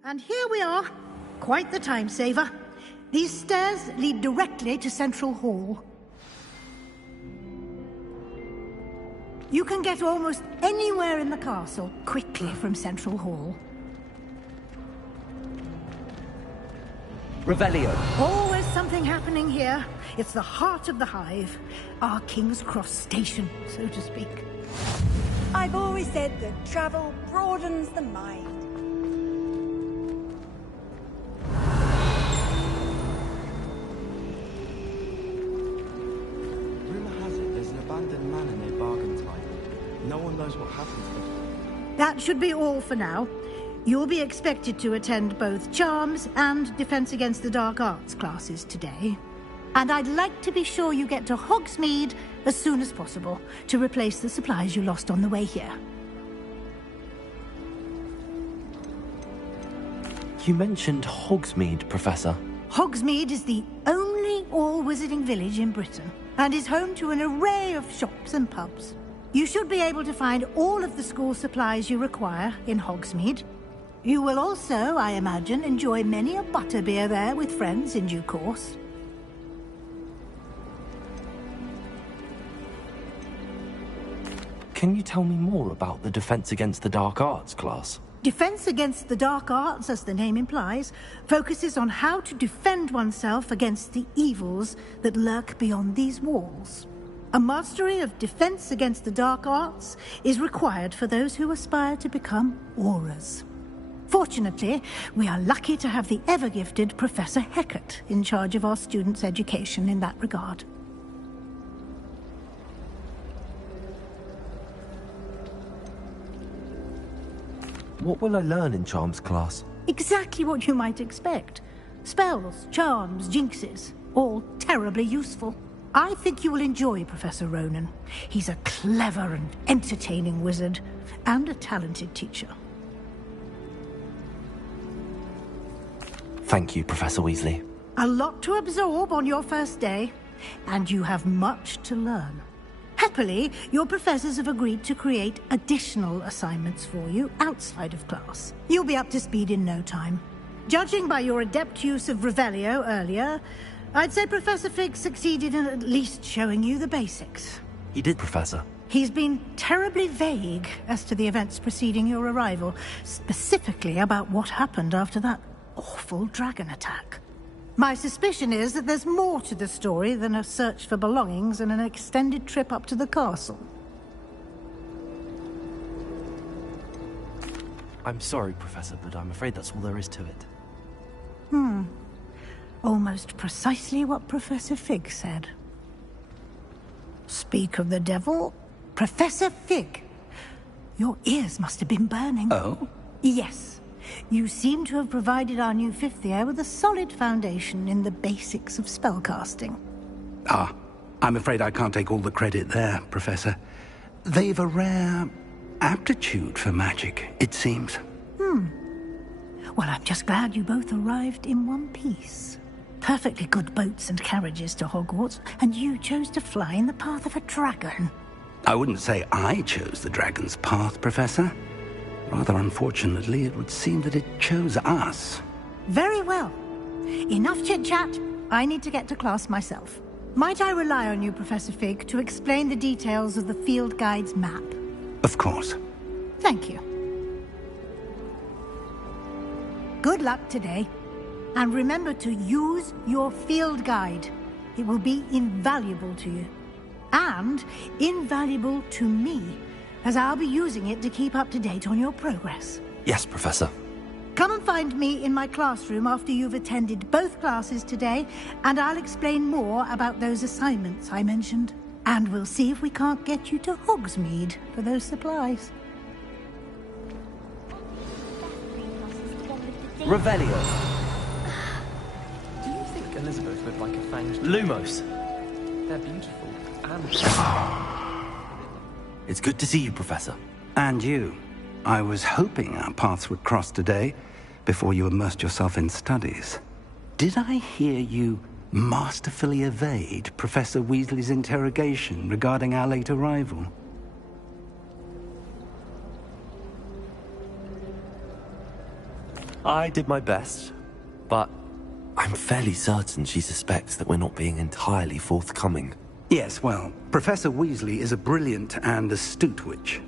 And here we are. Quite the time saver. These stairs lead directly to Central Hall. You can get almost anywhere in the castle quickly from Central Hall. Revelio. Always something happening here. It's the heart of the hive. Our King's Cross station, so to speak. I've always said that travel broadens the mind. Rumour has it there's an abandoned manor near Bargentine. No one knows what happened to it. That should be all for now. You'll be expected to attend both Charms and Defense Against the Dark Arts classes today. And I'd like to be sure you get to Hogsmeade as soon as possible to replace the supplies you lost on the way here. You mentioned Hogsmeade, Professor. Hogsmeade is the only all-wizarding village in Britain and is home to an array of shops and pubs. You should be able to find all of the school supplies you require in Hogsmeade. You will also, I imagine, enjoy many a butterbeer there with friends in due course. Can you tell me more about the Defense Against the Dark Arts class? Defense Against the Dark Arts, as the name implies, focuses on how to defend oneself against the evils that lurk beyond these walls. A mastery of Defense Against the Dark Arts is required for those who aspire to become Aurors. Fortunately, we are lucky to have the ever-gifted Professor Hecat in charge of our students' education in that regard. What will I learn in Charms class? Exactly what you might expect. Spells, charms, jinxes, all terribly useful. I think you will enjoy Professor Ronan. He's a clever and entertaining wizard, and a talented teacher. Thank you, Professor Weasley. A lot to absorb on your first day, and you have much to learn. Happily, your professors have agreed to create additional assignments for you outside of class. You'll be up to speed in no time. Judging by your adept use of Revelio earlier, I'd say Professor Fig succeeded in at least showing you the basics. He did, Professor. He's been terribly vague as to the events preceding your arrival, specifically about what happened after that awful dragon attack. My suspicion is that there's more to the story than a search for belongings and an extended trip up to the castle. I'm sorry, Professor, but I'm afraid that's all there is to it. Almost precisely what Professor Fig said. Speak of the devil, Professor Fig. Your ears must have been burning. Oh? Yes. You seem to have provided our new fifth year with a solid foundation in the basics of spellcasting. Ah, I'm afraid I can't take all the credit there, Professor. They've a rare aptitude for magic, it seems. Well, I'm just glad you both arrived in one piece. Perfectly good boats and carriages to Hogwarts, and you chose to fly in the path of a dragon. I wouldn't say I chose the dragon's path, Professor. Rather unfortunately, it would seem that it chose us. Very well. Enough chit-chat. I need to get to class myself. Might I rely on you, Professor Fig, to explain the details of the field guide's map? Of course. Thank you. Good luck today. And remember to use your field guide. It will be invaluable to you. And invaluable to me, as I'll be using it to keep up to date on your progress. Yes, Professor. Come and find me in my classroom after you've attended both classes today, and I'll explain more about those assignments I mentioned. And we'll see if we can't get you to Hogsmeade for those supplies. Revelio. Do you think Elizabeth would like a fanged... Lumos. They're beautiful and... It's good to see you, Professor. And you. I was hoping our paths would cross today, before you immersed yourself in studies. Did I hear you masterfully evade Professor Weasley's interrogation regarding our late arrival? I did my best, but I'm fairly certain she suspects that we're not being entirely forthcoming. Yes, well, Professor Weasley is a brilliant and astute witch.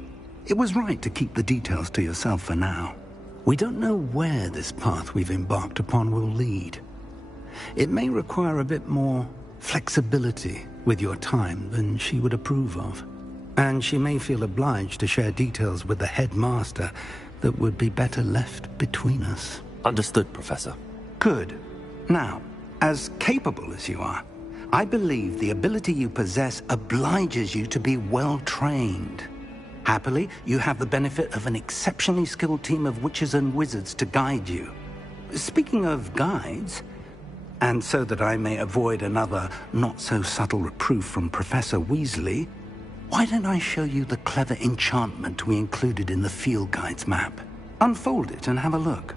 It was right to keep the details to yourself for now. We don't know where this path we've embarked upon will lead. It may require a bit more flexibility with your time than she would approve of. And she may feel obliged to share details with the headmaster that would be better left between us. Understood, Professor. Good. Now, as capable as you are, I believe the ability you possess obliges you to be well trained. Happily, you have the benefit of an exceptionally skilled team of witches and wizards to guide you. Speaking of guides, and so that I may avoid another not-so-subtle reproof from Professor Weasley, why don't I show you the clever enchantment we included in the field guide's map? Unfold it and have a look.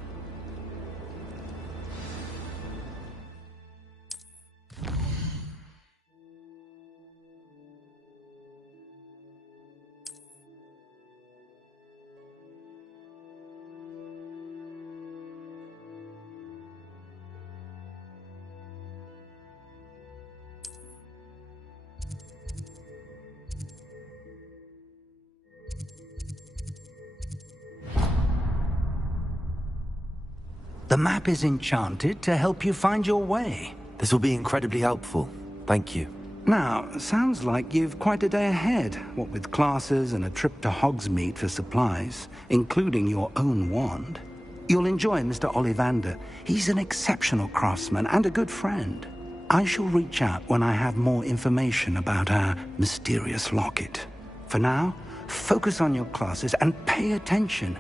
The map is enchanted to help you find your way. This will be incredibly helpful. Thank you. Now, sounds like you've quite a day ahead, what with classes and a trip to Hogsmeade for supplies, including your own wand. You'll enjoy Mr. Ollivander. He's an exceptional craftsman and a good friend. I shall reach out when I have more information about our mysterious locket. For now, focus on your classes and pay attention.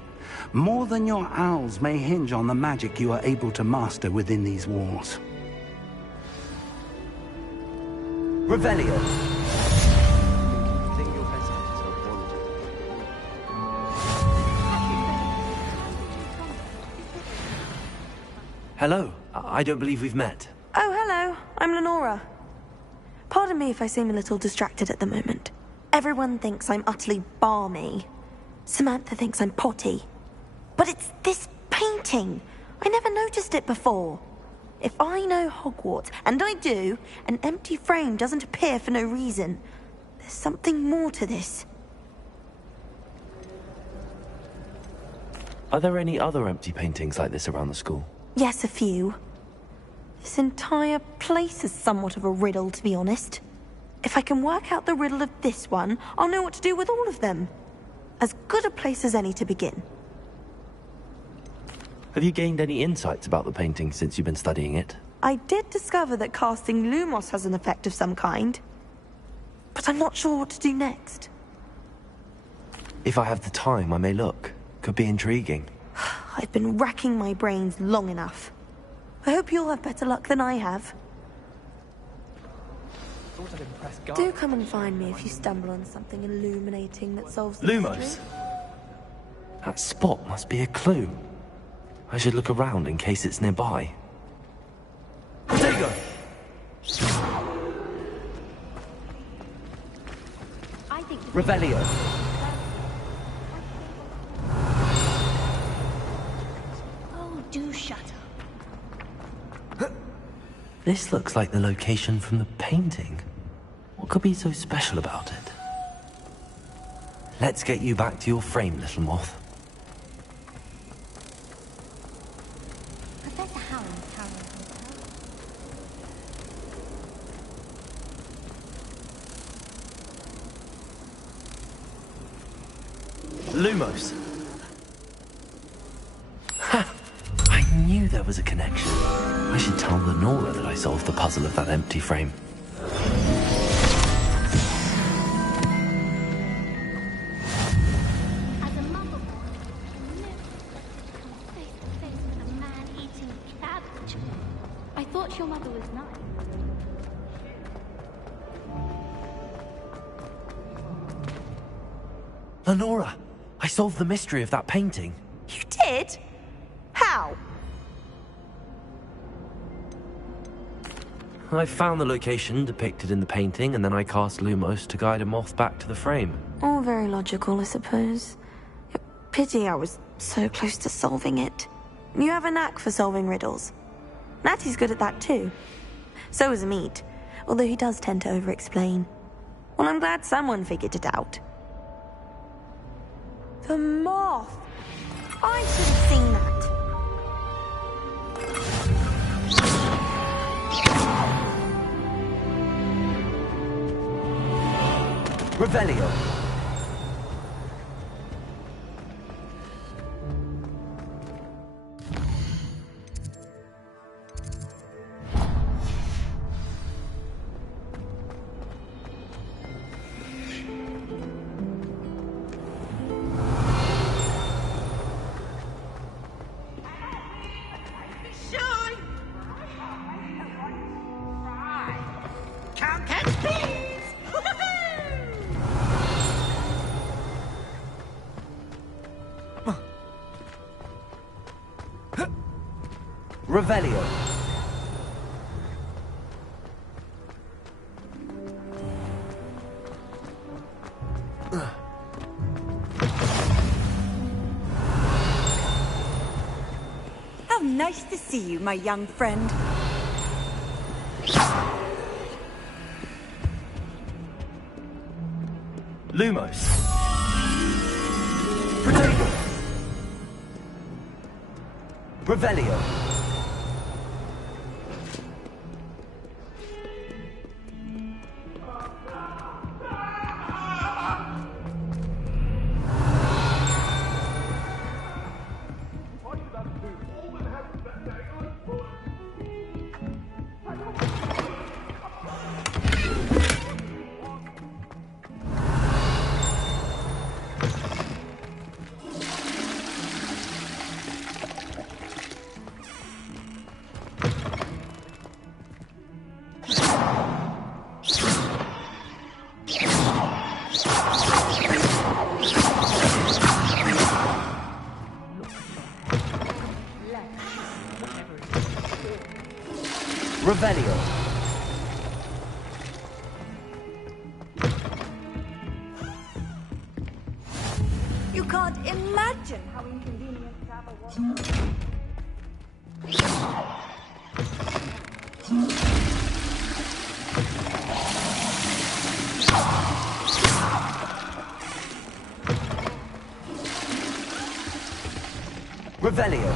More than your owls may hinge on the magic you are able to master within these walls. Revelio. Hello. I don't believe we've met. Oh, hello. I'm Lenora. Pardon me if I seem a little distracted at the moment. Everyone thinks I'm utterly balmy. Samantha thinks I'm potty. But it's this painting. I never noticed it before. If I know Hogwarts, and I do, an empty frame doesn't appear for no reason. There's something more to this. Are there any other empty paintings like this around the school? Yes, a few. This entire place is somewhat of a riddle, to be honest. If I can work out the riddle of this one, I'll know what to do with all of them. As good a place as any to begin. Have you gained any insights about the painting since you've been studying it? I did discover that casting Lumos has an effect of some kind. But I'm not sure what to do next. If I have the time, I may look. Could be intriguing. I've been racking my brains long enough. I hope you'll have better luck than I have. Do come and find me if you stumble on something illuminating that solves the Lumos! mystery. That spot must be a clue. I should look around in case it's nearby. Protego! Revelio. Oh, do shut up. This looks like the location from the painting. What could be so special about it? Let's get you back to your frame, little moth. Professor Howland's Howland. Lumos. Ha! I knew there was a connection. I should tell Lenora that I solved the puzzle of that empty frame. As a mother boy, I never expected to come face to face with a man eating cabbage. I thought your mother was nice. Lenora, I solved the mystery of that painting. You did? How? I found the location depicted in the painting, and then I cast Lumos to guide a moth back to the frame. All very logical, I suppose. Pity I was so close to solving it. You have a knack for solving riddles. Natty's good at that too. So is Amit, although he does tend to over-explain. Well, I'm glad someone figured it out. The moth! I should have seen that. Revelio. Can't catch peas! Revelio. How nice to see you, my young friend. Lumos. Revelio. Revelio. You can't imagine how inconvenient travel was. Revelio.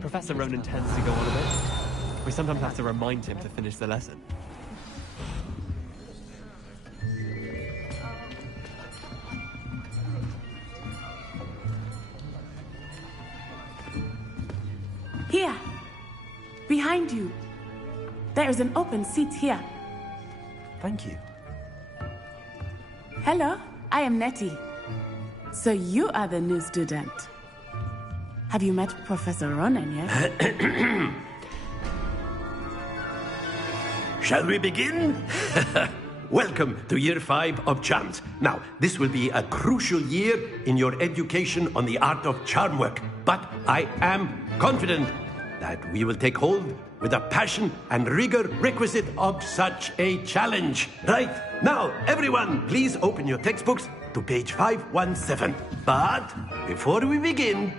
Professor Ronan tends to go on a bit. We sometimes have to remind him to finish the lesson. Here! Behind you! There is an open seat here. Thank you. Hello, I am Nettie. So you are the new student. Have you met Professor Ronan yet? Shall we begin? Welcome to Year 5 of Charms. Now, this will be a crucial year in your education on the art of charm work, but I am confident that we will take hold with the passion and rigor requisite of such a challenge. Right, now, everyone, please open your textbooks to page 517. But before we begin,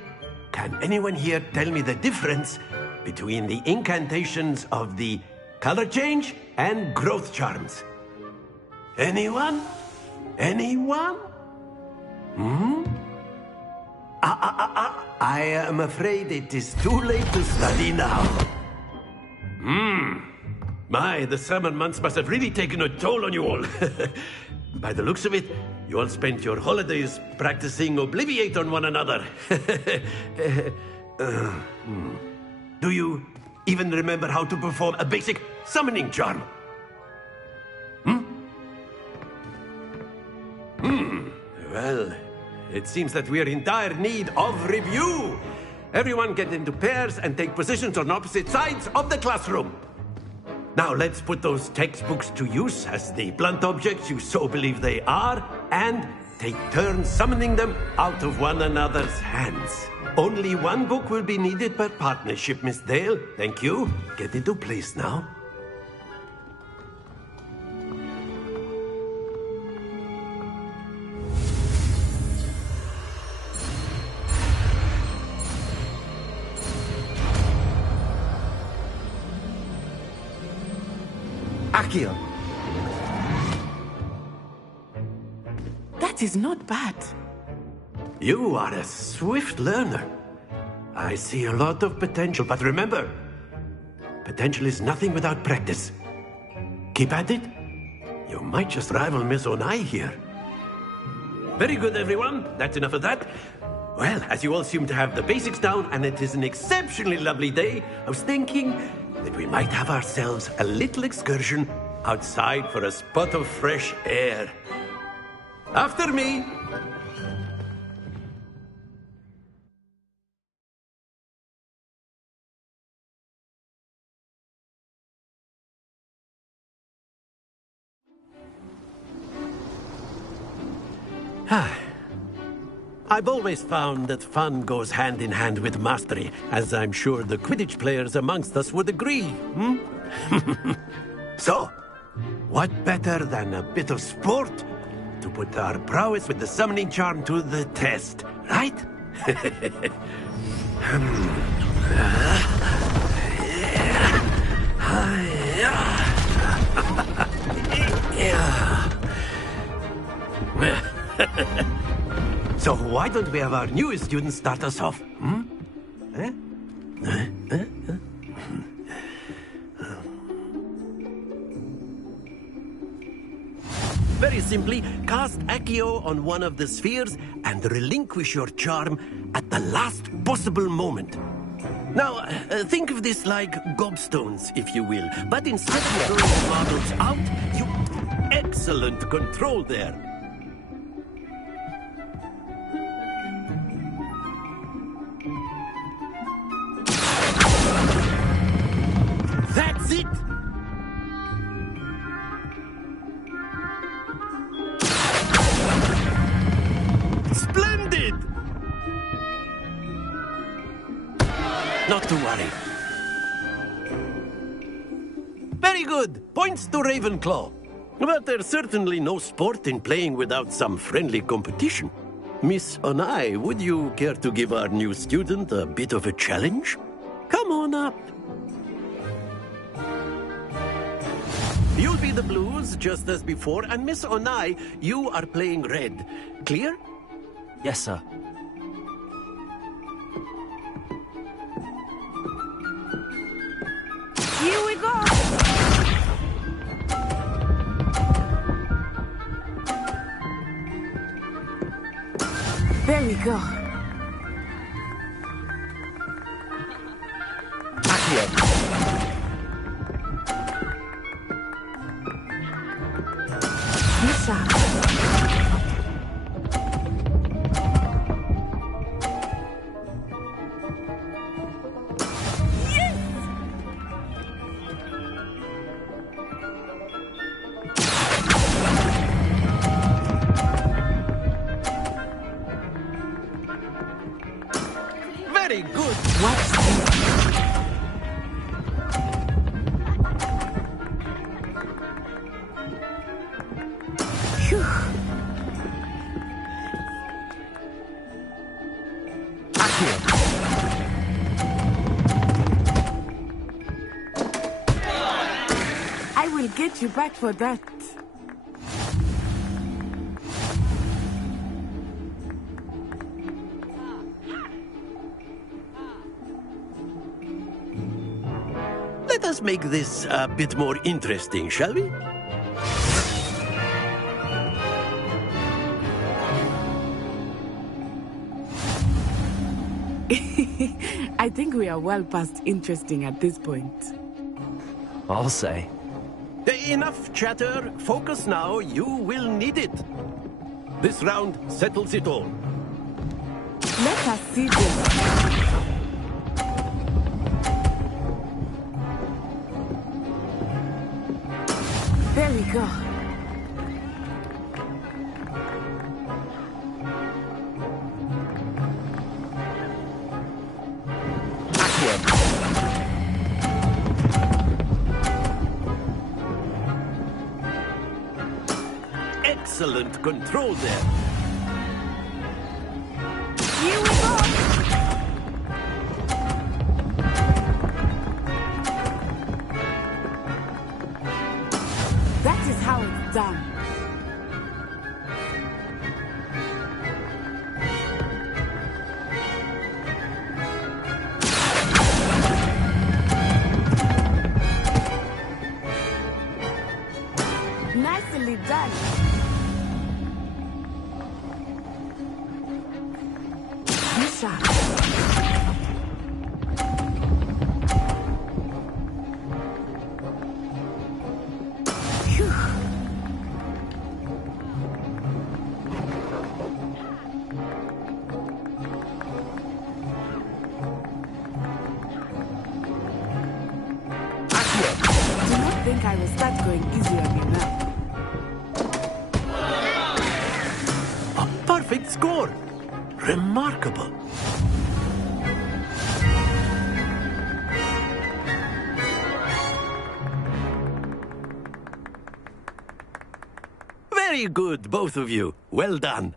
can anyone here tell me the difference between the incantations of the color change and growth charms? Anyone? Anyone? I am afraid it is too late to study now. My, the summer months must have really taken a toll on you all. By the looks of it, you all spent your holidays practicing Obliviate on one another. Do you even remember how to perform a basic summoning charm? Well, it seems that we are in dire need of review. Everyone get into pairs and take positions on opposite sides of the classroom. Now let's put those textbooks to use as the blunt objects you so believe they are, and take turns summoning them out of one another's hands. Only one book will be needed per partnership, Miss Dale. Thank you. Get into place now. Accio. That is not bad. You are a swift learner. I see a lot of potential, but remember, potential is nothing without practice. Keep at it. You might just rival Miss Onai here. Very good, everyone. That's enough of that. Well, as you all seem to have the basics down, and it is an exceptionally lovely day, I was thinking that we might have ourselves a little excursion outside for a spot of fresh air. After me. I've always found that fun goes hand in hand with mastery, as I'm sure the Quidditch players amongst us would agree. So, what better than a bit of sport to put our prowess with the summoning charm to the test, right? So why don't we have our newest student start us off? Very simply, cast Accio on one of the spheres and relinquish your charm at the last possible moment. Now, think of this like gobstones, if you will. But instead of throwing the marbles out, you... Excellent control there. That's it! Splendid! Not to worry. Very good. Points to Ravenclaw. But there's certainly no sport in playing without some friendly competition. Miss Onai, would you care to give our new student a bit of a challenge? Come on up. You'll be the blues, just as before, and Miss Onai, you are playing red. Clear? Yes, sir. Here we go! There we go. Very good. Watch this. Phew. I will get you back for that. Let us make this a bit more interesting, shall we? I think we are well past interesting at this point. I'll say. Enough chatter. Focus now. You will need it. This round settles it all. Let us see this. There we go. excellent control there. That is how it's done. Nicely done. Misha. Do not think I will start going easy on you now. A perfect score. Remarkable. Very good, both of you. Well done.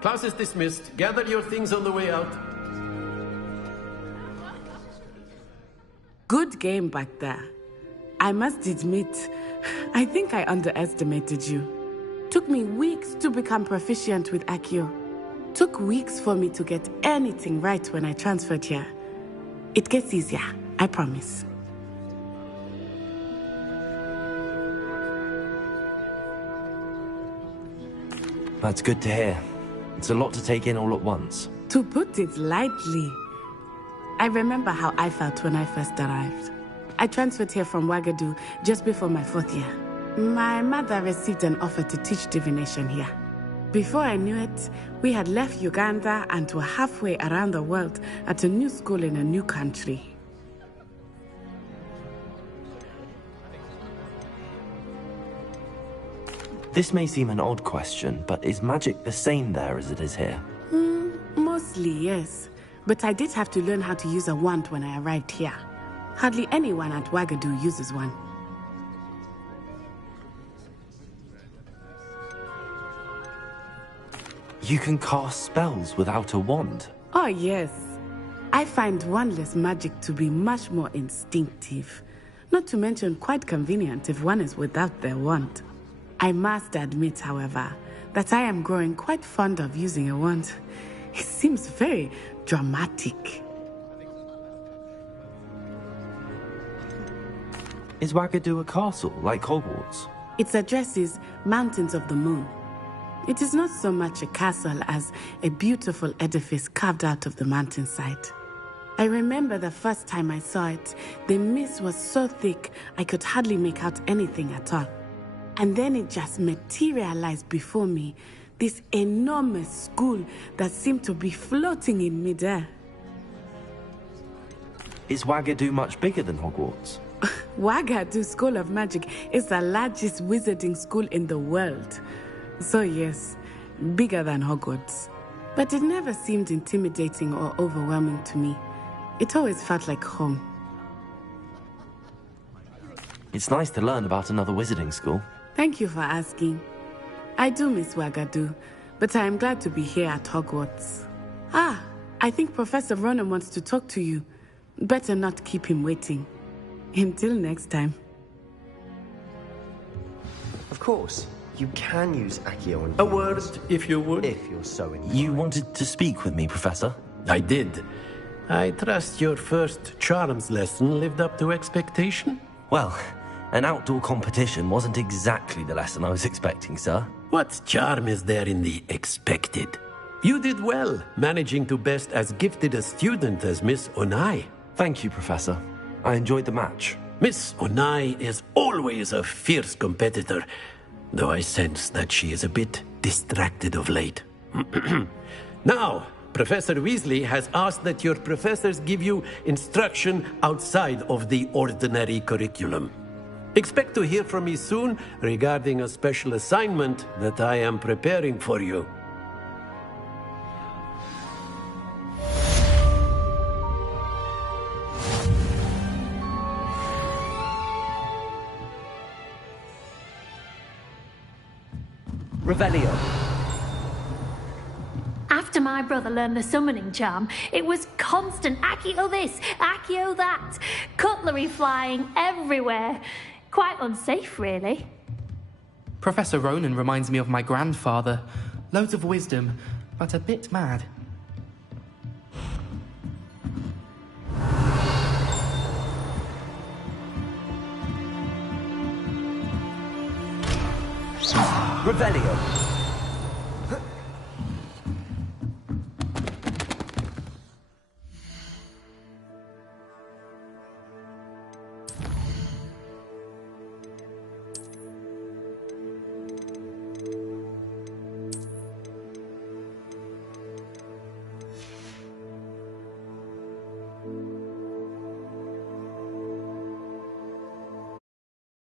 Class is dismissed. Gather your things on the way out. Good game back there. I must admit, I think I underestimated you. Took me weeks to become proficient with Accio. Took weeks for me to get anything right when I transferred here. It gets easier, I promise. That's good to hear. It's a lot to take in all at once. To put it lightly, I remember how I felt when I first arrived. I transferred here from Ouagadougou just before my 4th year. My mother received an offer to teach divination here. Before I knew it, we had left Uganda and were halfway around the world at a new school in a new country. This may seem an odd question, but is magic the same there as it is here? Mostly, yes. But I did have to learn how to use a wand when I arrived here. Hardly anyone at Ouagadougou uses one. You can cast spells without a wand? Oh, yes. I find wandless magic to be much more instinctive. Not to mention quite convenient if one is without their wand. I must admit, however, that I am growing quite fond of using a wand. It seems very dramatic. Is Ouagadougou a castle, like Hogwarts? Its address is Mountains of the Moon. It is not so much a castle as a beautiful edifice carved out of the mountainside. I remember the first time I saw it, the mist was so thick I could hardly make out anything at all. And then it just materialized before me, this enormous school that seemed to be floating in midair. Is Ouagadougou much bigger than Hogwarts? Ouagadougou School of Magic is the largest wizarding school in the world. So yes, bigger than Hogwarts. But it never seemed intimidating or overwhelming to me. It always felt like home. It's nice to learn about another wizarding school. Thank you for asking. I do miss Ouagadougou, but I am glad to be here at Hogwarts. Ah, I think Professor Ronan wants to talk to you. Better not keep him waiting. Until next time. Of course, you can use Accio on A word, if you would. If you're so inclined. You wanted to speak with me, Professor? I did. I trust your first charms lesson lived up to expectation? Well, an outdoor competition wasn't exactly the lesson I was expecting, sir. What charm is there in the expected? You did well, managing to best as gifted a student as Miss Onai. Thank you, Professor. I enjoyed the match. Miss Onai is always a fierce competitor, though I sense that she is a bit distracted of late. Now, Professor Weasley has asked that your professors give you instruction outside of the ordinary curriculum. Expect to hear from me soon regarding a special assignment that I am preparing for you. Revelio. After my brother learned the summoning charm, it was constant Accio this, Accio that. Cutlery flying everywhere. Quite unsafe, really. Professor Ronan reminds me of my grandfather. Loads of wisdom, but a bit mad. Revelio.